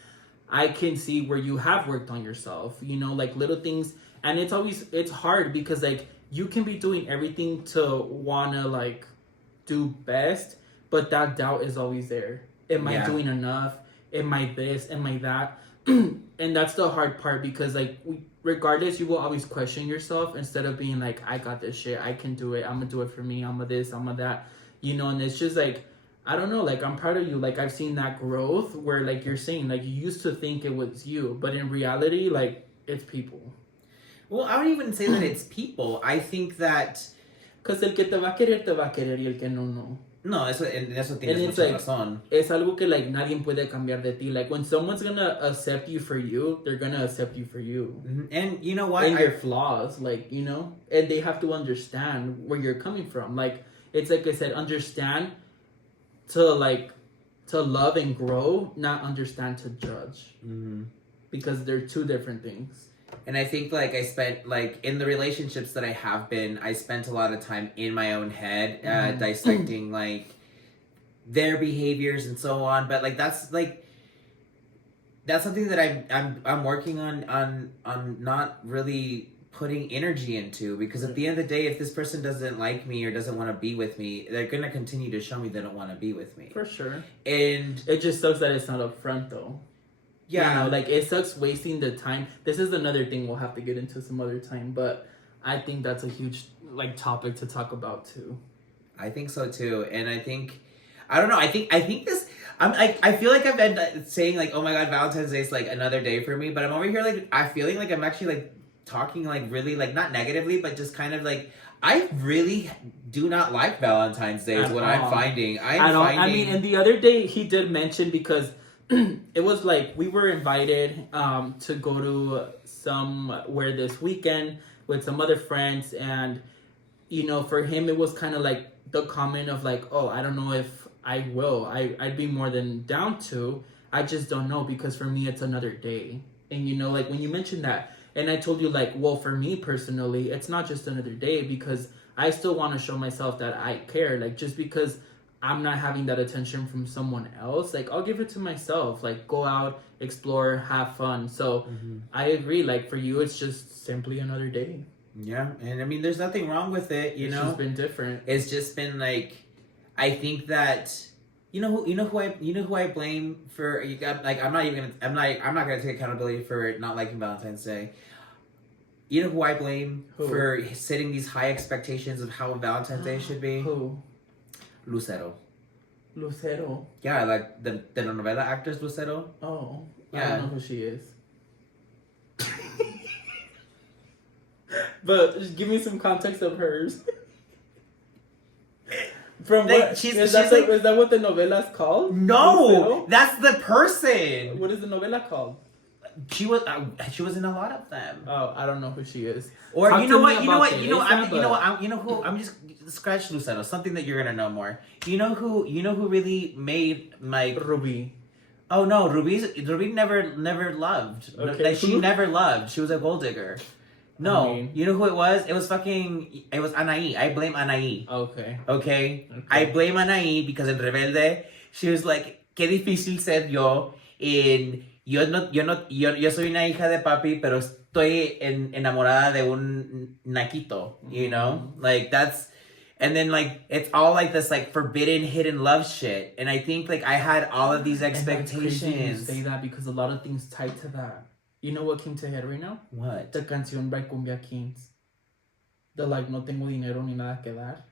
I can see where you have worked on yourself, you know, like little things. And it's hard because like you can be doing everything to wanna like do best, but that doubt is always there. Am I doing enough? Am I this? Am I that? And that's the hard part because like regardless, you will always question yourself instead of being like, I got this shit, I can do it, I'm gonna do it for me, I'm gonna this, I'm gonna that, you know. And it's just like, I don't know, like I'm proud of you. Like I've seen that growth where like you're saying like you used to think it was you, but in reality like it's people. Well, I don't even say that it's people. I think that because el que te va a querer y el que no. No, eso tienes mucha razón. Es algo que like nadie puede cambiar de ti. Like when someone's gonna accept you for you, they're gonna accept you for you. Mm-hmm. And you know what? And your flaws, like, you know, and they have to understand where you're coming from. Like it's like I said, understand to love and grow, not understand to judge. Mm-hmm. Because they're two different things. And I think like I spent like in the relationships that I have been, I spent a lot of time in my own head dissecting like their behaviors and so on. But like that's something that I'm working on not really putting energy into, because at the end of the day, if this person doesn't like me or doesn't want to be with me, they're gonna continue to show me they don't want to be with me. For sure. And it just sucks that it's not upfront though. Yeah. You know, like it sucks wasting the time. This is another thing we'll have to get into some other time, but I think that's a huge like topic to talk about too. I think so too. And I think I don't know, I think this I feel like I've been saying like, oh my god, Valentine's Day is like another day for me, but I'm over here like I feeling like I'm actually like talking like really like not negatively, but just kind of like I really do not like Valentine's Day is what I'm finding. I mean, and the other day he did mention, because it was like we were invited to go to somewhere this weekend with some other friends, and you know, for him it was kind of like the comment of like, oh, I don't know if I will. I'd be more than down to. I just don't know, because for me it's another day. And you know, like when you mentioned that, and I told you like, well, for me personally, it's not just another day, because I still want to show myself that I care. Like just because I'm not having that attention from someone else, like I'll give it to myself. Like go out, explore, have fun. So I agree. Like for you, it's just simply another day. Yeah, and I mean, there's nothing wrong with it. You know, it's just been different. It's just been like, I think that you know who I blame for you got like I'm not gonna take accountability for not liking Valentine's Day. You know who I blame for setting these high expectations of how Valentine's Day should be? Who? Lucero. Lucero. Yeah, like the telenovela actress Lucero. Oh, yeah. I don't know who she is. But just give me some context of hers. From like, what? Is that what the novela's called? No, Lucero? that's the person. What is the novela called? She was in a lot of them. Oh, I don't know who she is. Or you know who? I'm just scratch Lucero. Something that you're gonna know more. You know who really made my Ruby. Oh no, Ruby never loved. Okay. Like she never loved. She was a gold digger. No, you know who it was? It was Anaí. I blame Anaí. Okay. I blame Anaí because in Rebelde she was like, qué difícil ser yo en yo soy una hija de papi, pero estoy enamorada de un naquito, you know? Like that's, and then like it's all like this like forbidden hidden love shit. And I think like I had all of these expectations. And that's crazy you say that, because a lot of things tied to that. You know what came to head right now? What? The canción by Cumbia Kings. The like no tengo dinero ni nada que dar.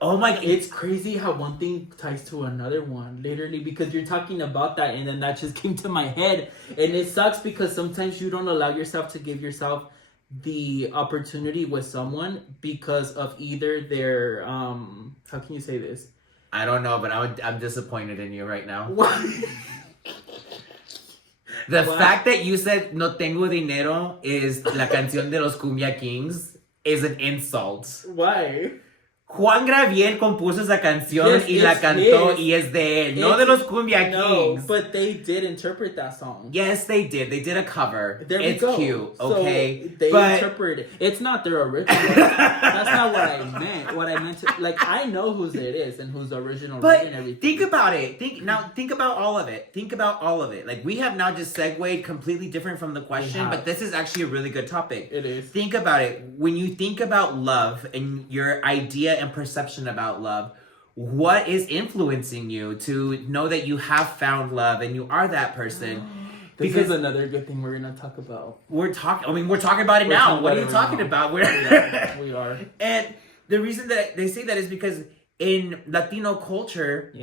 Oh my god. It's crazy how one thing ties to another one. Literally, because you're talking about that and then that just came to my head. And it sucks because sometimes you don't allow yourself to give yourself the opportunity with someone because of either their how can you say this? I don't know, but I'm disappointed in you right now. Why? The fact that you said no tengo dinero is la canción de los Cumbia Kings is an insult. Why? Juan Gabriel compuso esa canción y la cantó y es de él, no de los Cumbia Kings. But they did interpret that song. Yes, they did. They did a cover. It's cute, okay? So they interpret it. It's not their original. That's not what I meant. What I meant to, like, I know whose it is and whose original and everything. Think about it. Think about all of it. Think about all of it. Like, we have now just segued completely different from the question, but this is actually a really good topic. It is. Think about it. When you think about love and your idea and perception about love, what is influencing you to know that you have found love and you are that person? This is another good thing we're gonna talk about. We're talking about it now. What are you talking about? We are. And the reason that they say that is because in Latino culture,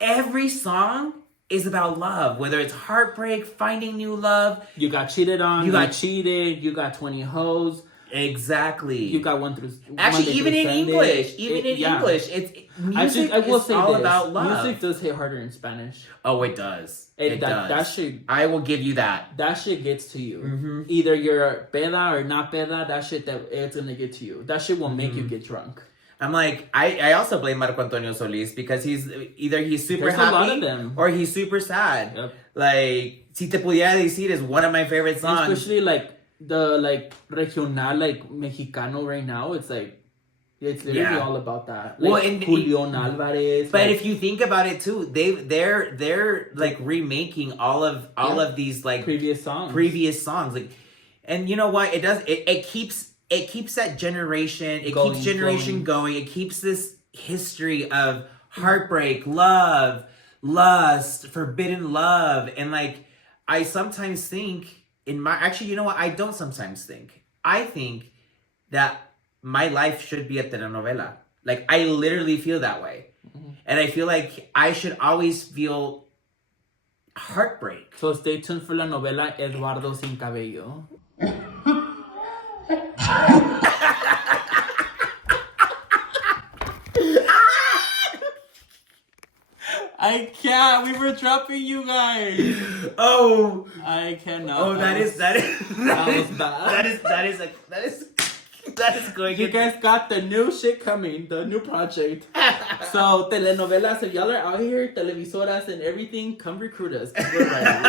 every song is about love, whether it's heartbreak, finding new love. You got cheated on. You got cheated. You got 20 hoes. Exactly. You got one through. Actually, even in English, English, it's music. I will say all about love. Music does hit harder in Spanish. Oh, it does. It does. That shit. I will give you that. That shit gets to you. Either you're peda or not peda. That shit it's gonna get to you. That shit will make you get drunk. I'm like, I also blame Marco Antonio Solis because he's super happy or he's super sad. Yep. Like, Si Te Pudiera Decir is one of my favorite songs. Especially like the like regional like Mexicano right now. It's like It's literally all about that. Well, Like Julian Alvarez. But if you think about it too, they're like remaking all of these like previous songs. Like, and you know what? It keeps that generation. It keeps generation going. It keeps this history of heartbreak, love, lust, forbidden love, and like I sometimes think you know what? I don't sometimes think. I think that my life should be a telenovela. Like, I literally feel that way. Mm-hmm. And I feel like I should always feel heartbreak. So stay tuned for la novela Eduardo Sin Cabello. I can't. We were dropping you guys. Oh, I cannot. Oh, that was bad. That is going. You guys got the new shit coming, the new project. So telenovelas, if y'all are out here, televisoras and everything, come recruit us. We're ready.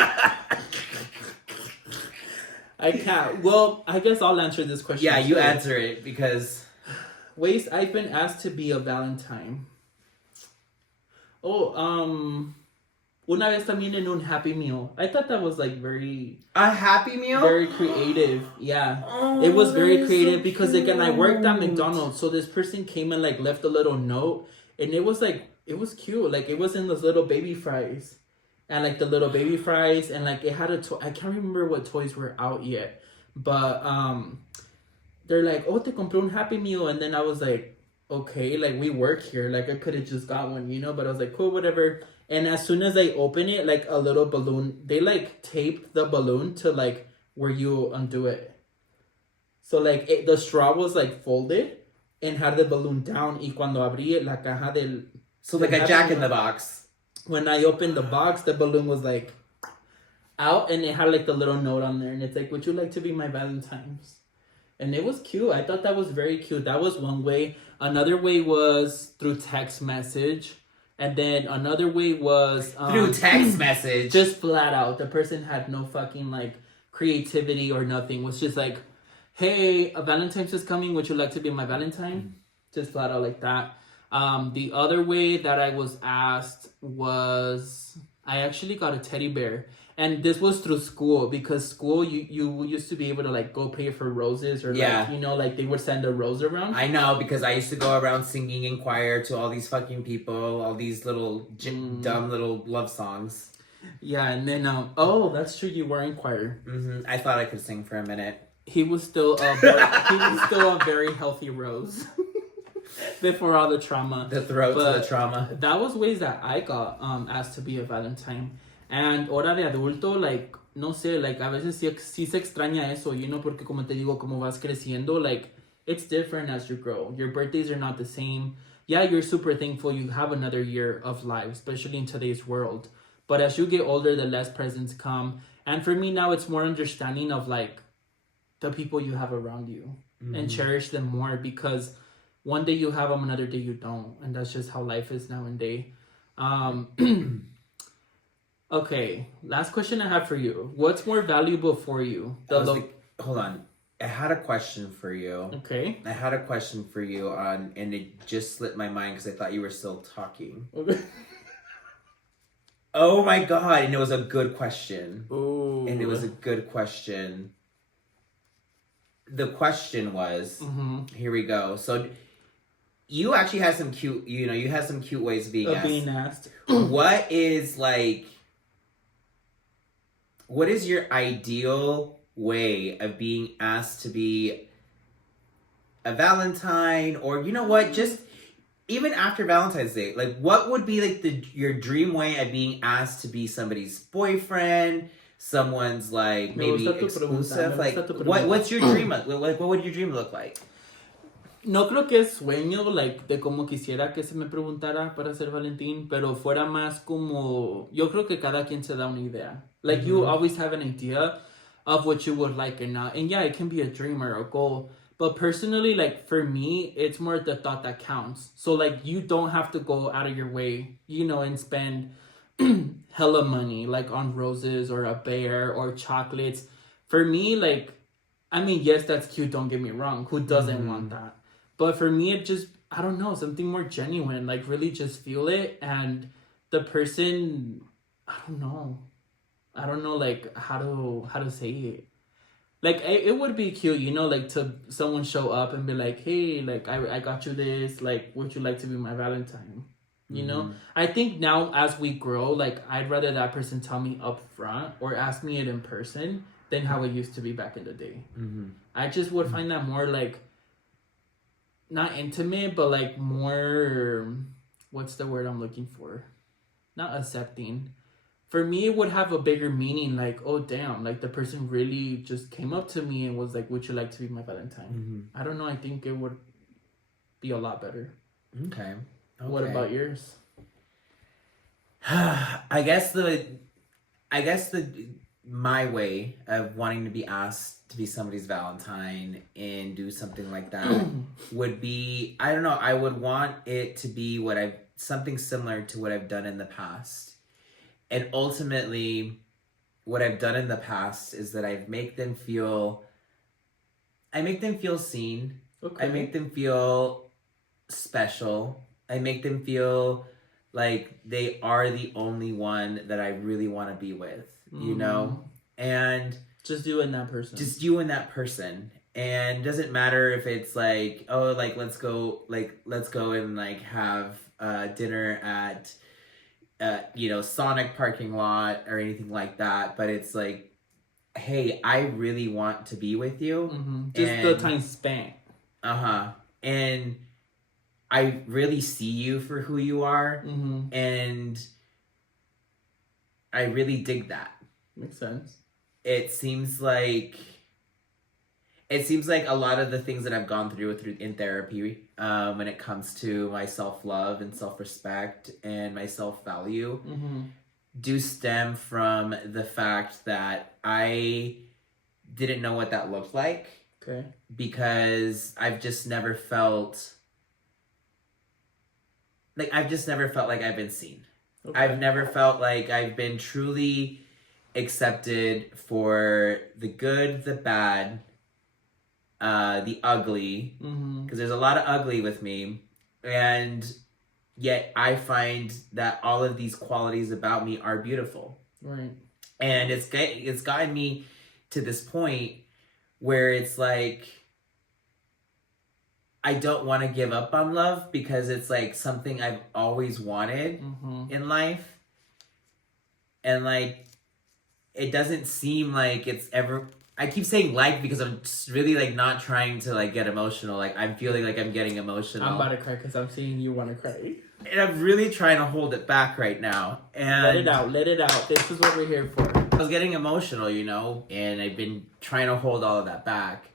I can't. Well, I guess I'll answer this question. Yeah, you answer it because ways I've been asked to be a Valentine. Una vez también en un Happy Meal. I thought that was like a Happy Meal? Very creative. Yeah. It was very creative because again I worked at McDonald's, so this person came and like left a little note, and it was cute. Like it was in those little baby fries. And like the little baby fries, and like it had a toy. I can't remember what toys were out yet. But they're like, "Oh, te compré un Happy Meal." And then I was like, okay, like we work here, like I could have just got one, you know, but I was like, cool, whatever. And as soon as I open it, like a little balloon, they like taped the balloon to like where you undo it. So like the straw was like folded and had the balloon down. Y cuando abrí la caja del... So like a Jack in the Box. When I opened the box, the balloon was like out and it had like the little note on there. And it's like, would you like to be my Valentine's? And it was cute. I thought that was very cute. That was one way. Another way was through text message. And then another way was... through text message. Just flat out. The person had no fucking like creativity or nothing. Was just like, hey, a Valentine's is coming. Would you like to be my Valentine? Just flat out like that. The other way that I was asked was... I actually got a teddy bear. And this was through school, because school, you used to be able to, like, go pay for roses or, like, you know, like, they would send a rose around. I know, because I used to go around singing in choir to all these fucking people, all these little dumb little love songs. Yeah, and then, oh, that's true, you were in choir. Mm-hmm. I thought I could sing for a minute. He was still a very healthy rose. Before all the trauma. The throat to the trauma. That was ways that I got asked to be a Valentine. And hora de adulto, like, no sé, like, a veces sí se extraña eso, you know, porque como te digo, como vas creciendo, like, it's different as you grow. Your birthdays are not the same. Yeah, you're super thankful you have another year of life, especially in today's world. But as you get older, the less presents come. And for me now, it's more understanding of, like, the people you have around you. Mm-hmm. And cherish them more, because one day you have them, another day you don't. And that's just how life is nowadays. Okay, last question I have for you. What's more valuable for you? Hold on. I had a question for you. Okay. I had a question for you and it just slipped my mind because I thought you were still talking. Okay. Oh my God. And it was a good question. Ooh. And it was a good question. The question was, here we go. So you actually had some cute, you had some cute ways of being asked. What is your ideal way of being asked to be a Valentine, or you know what, just even after Valentine's Day, like what would be like your dream way of being asked to be somebody's boyfriend, someone's like maybe exclusive, like what's your dream, like what would your dream look like? No creo que es sueño, like, de como quisiera que se me preguntara para ser Valentín, pero fuera más como... Yo creo que cada quien se da una idea. Like, you always have an idea of what you would like and not. And yeah, it can be a dream or a goal. But personally, like, for me, it's more the thought that counts. So, like, you don't have to go out of your way, you know, and spend hella money, like, on roses or a bear or chocolates. For me, like, I mean, yes, that's cute, don't get me wrong. Who doesn't want that? But for me, it just, I don't know, something more genuine. Like, really just feel it. And the person, I don't know. I don't know, like, how to say it. Like, it would be cute, you know, like, to someone show up and be like, hey, like, I got you this. Like, would you like to be my Valentine? You know? I think now as we grow, like, I'd rather that person tell me up front or ask me it in person than how it used to be back in the day. I just would find that more, like, not intimate, but like more, what's the word I'm looking for? Not accepting. For me, it would have a bigger meaning. Like, oh damn, like the person really just came up to me and was like, "Would you like to be my Valentine?" I don't know. I think it would be a lot better. Okay. What about yours? I guess my way of wanting to be asked to be somebody's Valentine and do something like that would be, I don't know, I would want it to be something similar to what I've done in the past. And ultimately, what I've done in the past is that I make them feel seen. Okay. I make them feel special. I make them feel like they are the only one that I really want to be with, you know? And just you and that person. Just you and that person. And it doesn't matter if it's like, oh, like let's go and like have dinner at Sonic parking lot or anything like that, but it's like, hey, I really want to be with you. Just the time spent. And I really see you for who you are, and I really dig that. Makes sense. It seems like a lot of the things that I've gone through in therapy, when it comes to my self-love and self-respect and my self-value, do stem from the fact that I didn't know what that looked like. Okay. Because I've just never felt like I've been seen. Okay. I've never felt like I've been truly accepted for the good, the bad, the ugly, because there's a lot of ugly with me, and yet I find that all of these qualities about me are beautiful. Right. And it's gotten me to this point where it's like, I don't want to give up on love because it's like something I've always wanted in life. And like, it doesn't seem like it's ever, I keep saying like because I'm just really like not trying to like get emotional. Like I'm feeling like I'm getting emotional. I'm about to cry because I'm seeing you want to cry. And I'm really trying to hold it back right now. And let it out. This is what we're here for. I was getting emotional, and I've been trying to hold all of that back.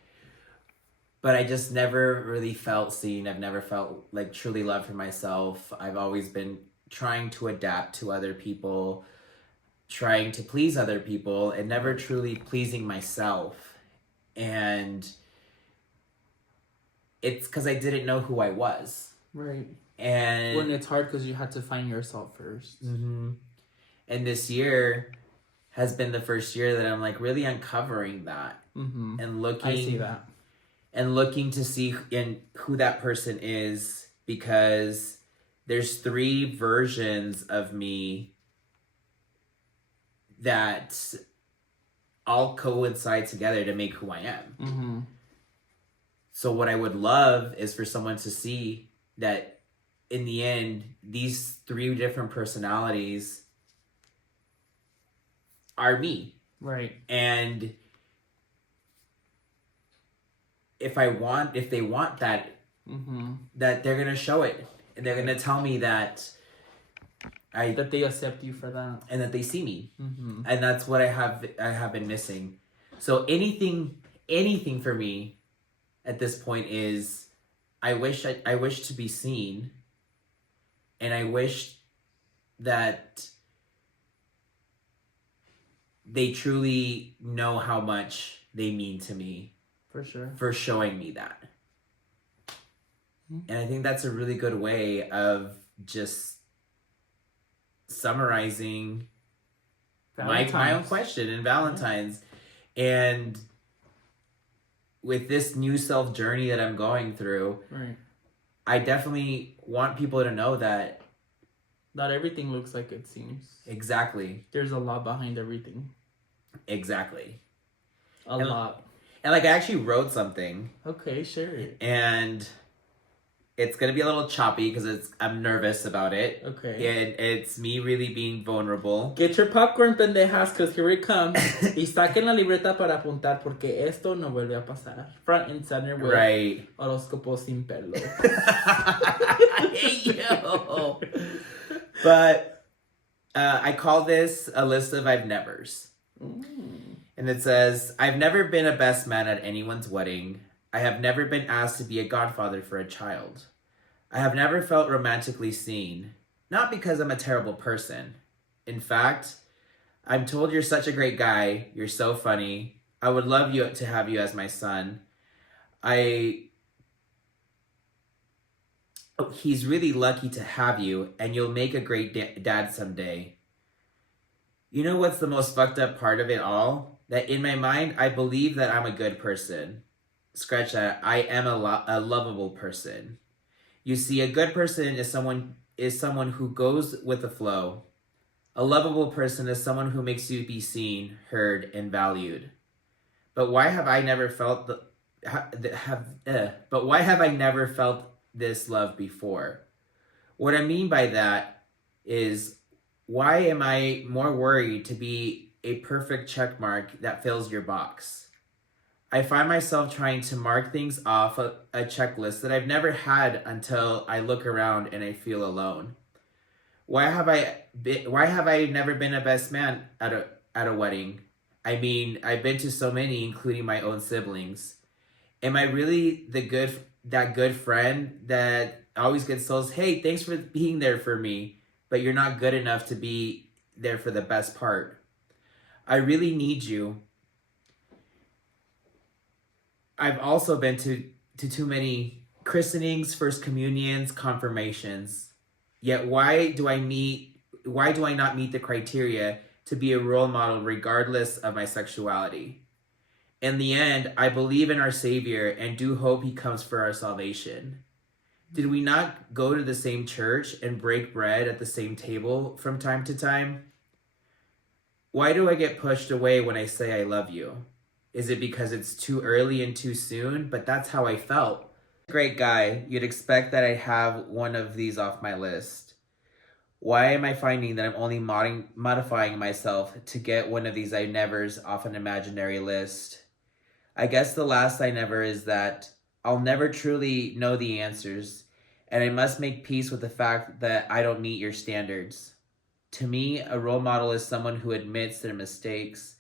But I just never really felt seen. I've never felt like truly loved for myself. I've always been trying to adapt to other people, trying to please other people, and never truly pleasing myself. And it's because I didn't know who I was. Right. And when it's hard because you had to find yourself first. And this year has been the first year that I'm like really uncovering that and looking. I see that. And looking to see who that person is, because there's 3 versions of me that all coincide together to make who I am. So what I would love is for someone to see that in the end, these 3 different personalities are me. Right. And if they want that, that they're gonna show it, and they're gonna tell me that they accept you for that, and that they see me, and that's what I have been missing. So anything for me at this point is, I wish to be seen, and I wish that they truly know how much they mean to me. For sure. For showing me that. And I think that's a really good way of just summarizing my own question in Valentine's. And with this new self journey that I'm going through, Right. I definitely want people to know that. Not everything looks like it seems. Exactly. There's a lot behind everything. Exactly. A lot. And like I actually wrote something. Okay, share it. And it's gonna be a little choppy because I'm nervous about it. Okay. And it's me really being vulnerable. Get your popcorn, pendejas, because here it comes. Y saquen la libreta para apuntar porque esto no vuelve a pasar. Front and center with Right. Horoscopos sin pelo. Hey, yo. But I call this a list of I've nevers. And it says, I've never been a best man at anyone's wedding. I have never been asked to be a godfather for a child. I have never felt romantically seen. Not because I'm a terrible person. In fact, I'm told you're such a great guy. You're so funny. I would love you to have you as my son. He's really lucky to have you, and you'll make a great dad someday. You know what's the most fucked up part of it all? That in my mind, I believe that I'm a good person. Scratch that. I am a lovable person. You see, a good person is someone who goes with the flow. A lovable person is someone who makes you be seen, heard, and valued. But why have I never felt But why have I never felt this love before? What I mean by that is, why am I more worried to be a perfect check mark that fills your box? I find myself trying to mark things off a checklist that I've never had until I look around and I feel alone. Why have I never been a best man at a wedding? I mean, I've been to so many, including my own siblings. Am I really that good friend that always gets told, "Hey, thanks for being there for me," but you're not good enough to be there for the best part? I really need you. I've also been to too many christenings, first communions, confirmations. Yet why do I not meet the criteria to be a role model regardless of my sexuality? In the end, I believe in our Savior and do hope he comes for our salvation. Did we not go to the same church and break bread at the same table from time to time? Why do I get pushed away when I say I love you? Is it because it's too early and too soon? But that's how I felt. Great guy, you'd expect that I have one of these off my list. Why am I finding that I'm only modifying myself to get one of these I nevers off an imaginary list? I guess the last I never is that I'll never truly know the answers, and I must make peace with the fact that I don't meet your standards. To me, a role model is someone who admits their mistakes,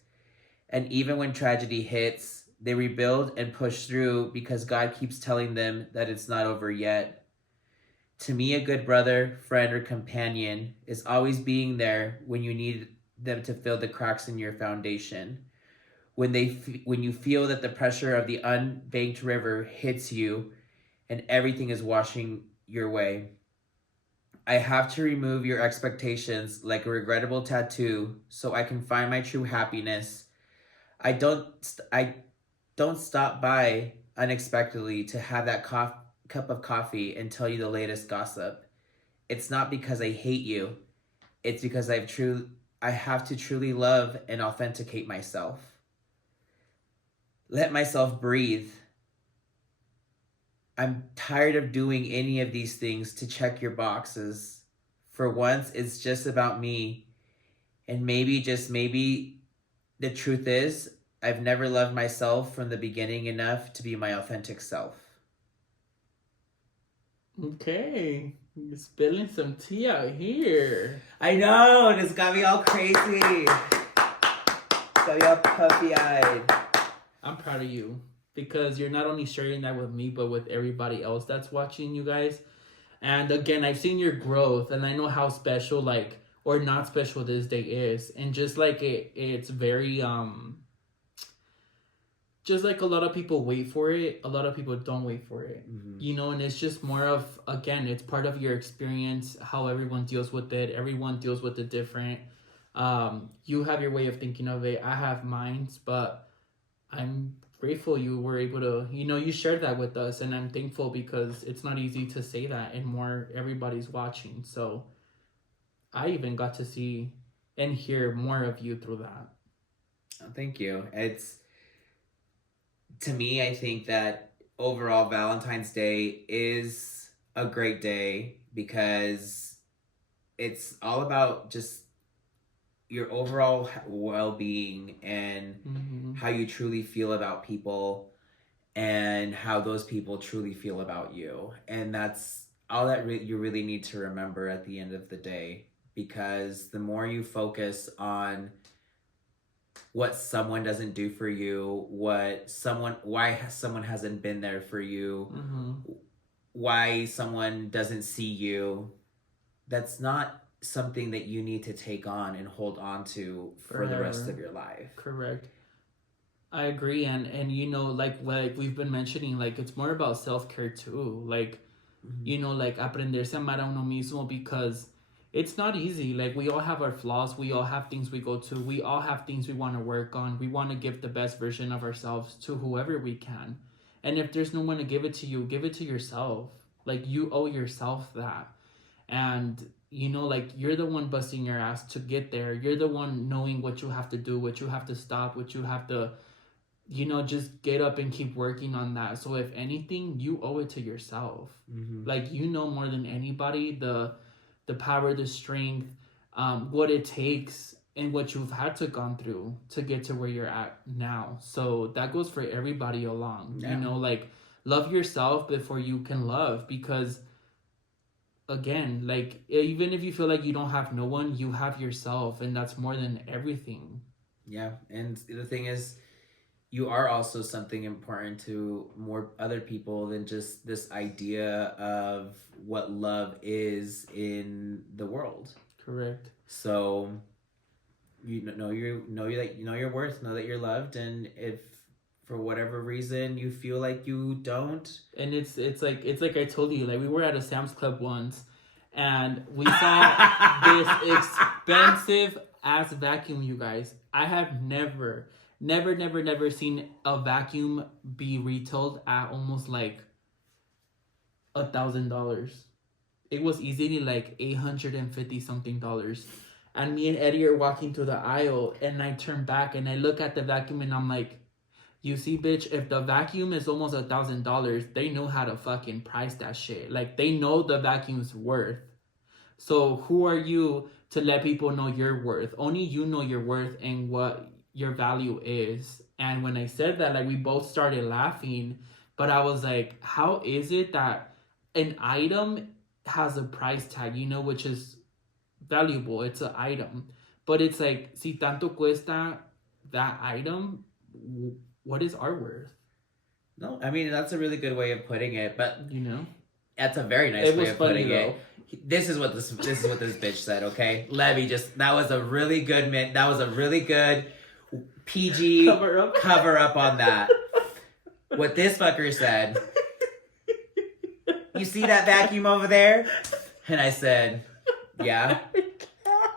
and even when tragedy hits, they rebuild and push through because God keeps telling them that it's not over yet. To me, a good brother, friend, or companion is always being there when you need them to fill the cracks in your foundation. When you feel that the pressure of the unbanked river hits you and everything is washing your way. I have to remove your expectations like a regrettable tattoo so I can find my true happiness. I don't stop by unexpectedly to have that cup of coffee and tell you the latest gossip. It's not because I hate you. It's because I have to truly love and authenticate myself. Let myself breathe. I'm tired of doing any of these things to check your boxes. For once, it's just about me. And maybe, just maybe, the truth is, I've never loved myself from the beginning enough to be my authentic self. Okay. You're spilling some tea out here. I know, this got me all crazy. Got me all puffy-eyed. I'm proud of you because you're not only sharing that with me, but with everybody else that's watching you guys. And again, I've seen your growth and I know how special, or not special this day is. And just like it's very, just like a lot of people wait for it, a lot of people don't wait for it. Mm-hmm. And it's just more of, again, it's part of your experience, how everyone deals with it. Everyone deals with it different. You have your way of thinking of it. I have mine, but I'm grateful you were able to, you shared that with us, and I'm thankful because it's not easy to say that, and more everybody's watching. So I even got to see and hear more of you through that. Oh, thank you. To me, I think that overall Valentine's Day is a great day because it's all about just your overall well-being and how you truly feel about people and how those people truly feel about you. And that's all that you really need to remember at the end of the day, because the more you focus on what someone doesn't do for you, why someone hasn't been there for you, why someone doesn't see you, that's not something that you need to take on and hold on to for the rest of your life. Correct. I agree, and like we've been mentioning, like it's more about self-care too, like like aprenderse a amar a uno mismo, because it's not easy. Like, we all have our flaws, we all have things we go to, we all have things we want to work on, we want to give the best version of ourselves to whoever we can. And if there's no one to give it to you, give it to yourself. Like, you owe yourself that. And like, you're the one busting your ass to get there. You're the one knowing what you have to do, what you have to stop, what you have to just get up and keep working on that. So if anything, you owe it to yourself. Like, more than anybody the power, the strength, what it takes, and what you've had to gone through to get to where you're at now. So that goes for everybody along. Like, love yourself before you can love, because again, like, even if you feel like you don't have no one, you have yourself, and that's more than everything. Yeah, and the thing is, you are also something important to more other people than just this idea of what love is in the world. Correct. So know your worth, know that you're loved, and if for whatever reason you feel like you don't, and it's like I told you, like, we were at a Sam's Club once, and we saw this expensive ass vacuum, you guys. I have never seen a vacuum be retailed at almost like $1,000. It was easily like $850 something. And me and Eddie are walking through the aisle, and I turn back and I look at the vacuum, and I'm like, you see, bitch, if the vacuum is almost $1,000, they know how to fucking price that shit. Like, they know the vacuum's worth. So who are you to let people know your worth? Only you know your worth and what your value is. And when I said that, like, we both started laughing, but I was like, how is it that an item has a price tag, which is valuable? It's an item, but it's like, si tanto cuesta that item, what is our worth? No, I mean, that's a really good way of putting it, but that's a very nice way of putting it. This is what this bitch said. Okay, Levy, that was a really good PG cover up on that. What this fucker said, you see that vacuum over there? And I said, yeah.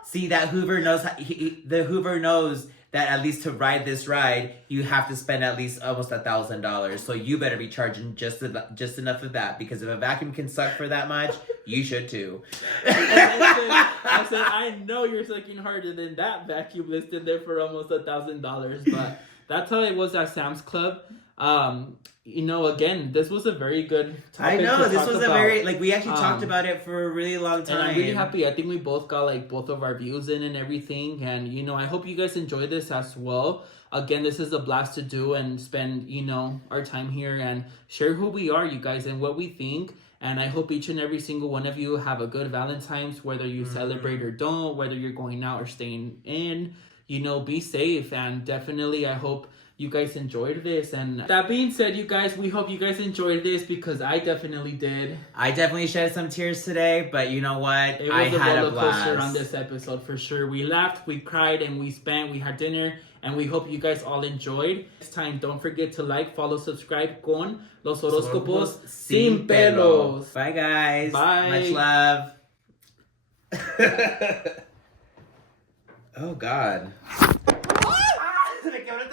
See, that Hoover knows the Hoover knows that at least to ride this ride, you have to spend at least almost $1,000. So you better be charging just enough of that, because if a vacuum can suck for that much, you should too. I said, I know you're sucking harder than that vacuum listed there for almost $1,000, but that's how it was at Sam's Club. Again, this was a very good topic. I know, this was we actually talked about it for a really long time. And I'm really happy. I think we both got, like, both of our views in and everything. And, I hope you guys enjoy this as well. Again, this is a blast to do and spend, our time here and share who we are, you guys, and what we think. And I hope each and every single one of you have a good Valentine's, whether you celebrate or don't, whether you're going out or staying in. Be safe. And definitely, I hope you guys enjoyed this. And that being said, you guys, we hope you guys enjoyed this, because I definitely did. I definitely shed some tears today, but you know what? It was a roller coaster on this episode for sure. We laughed, we cried, and we had dinner, and we hope you guys all enjoyed. Next time, don't forget to like, follow, subscribe con Los Horoscopos Sin Pelos. Bye, guys. Bye. Much love. Oh, God.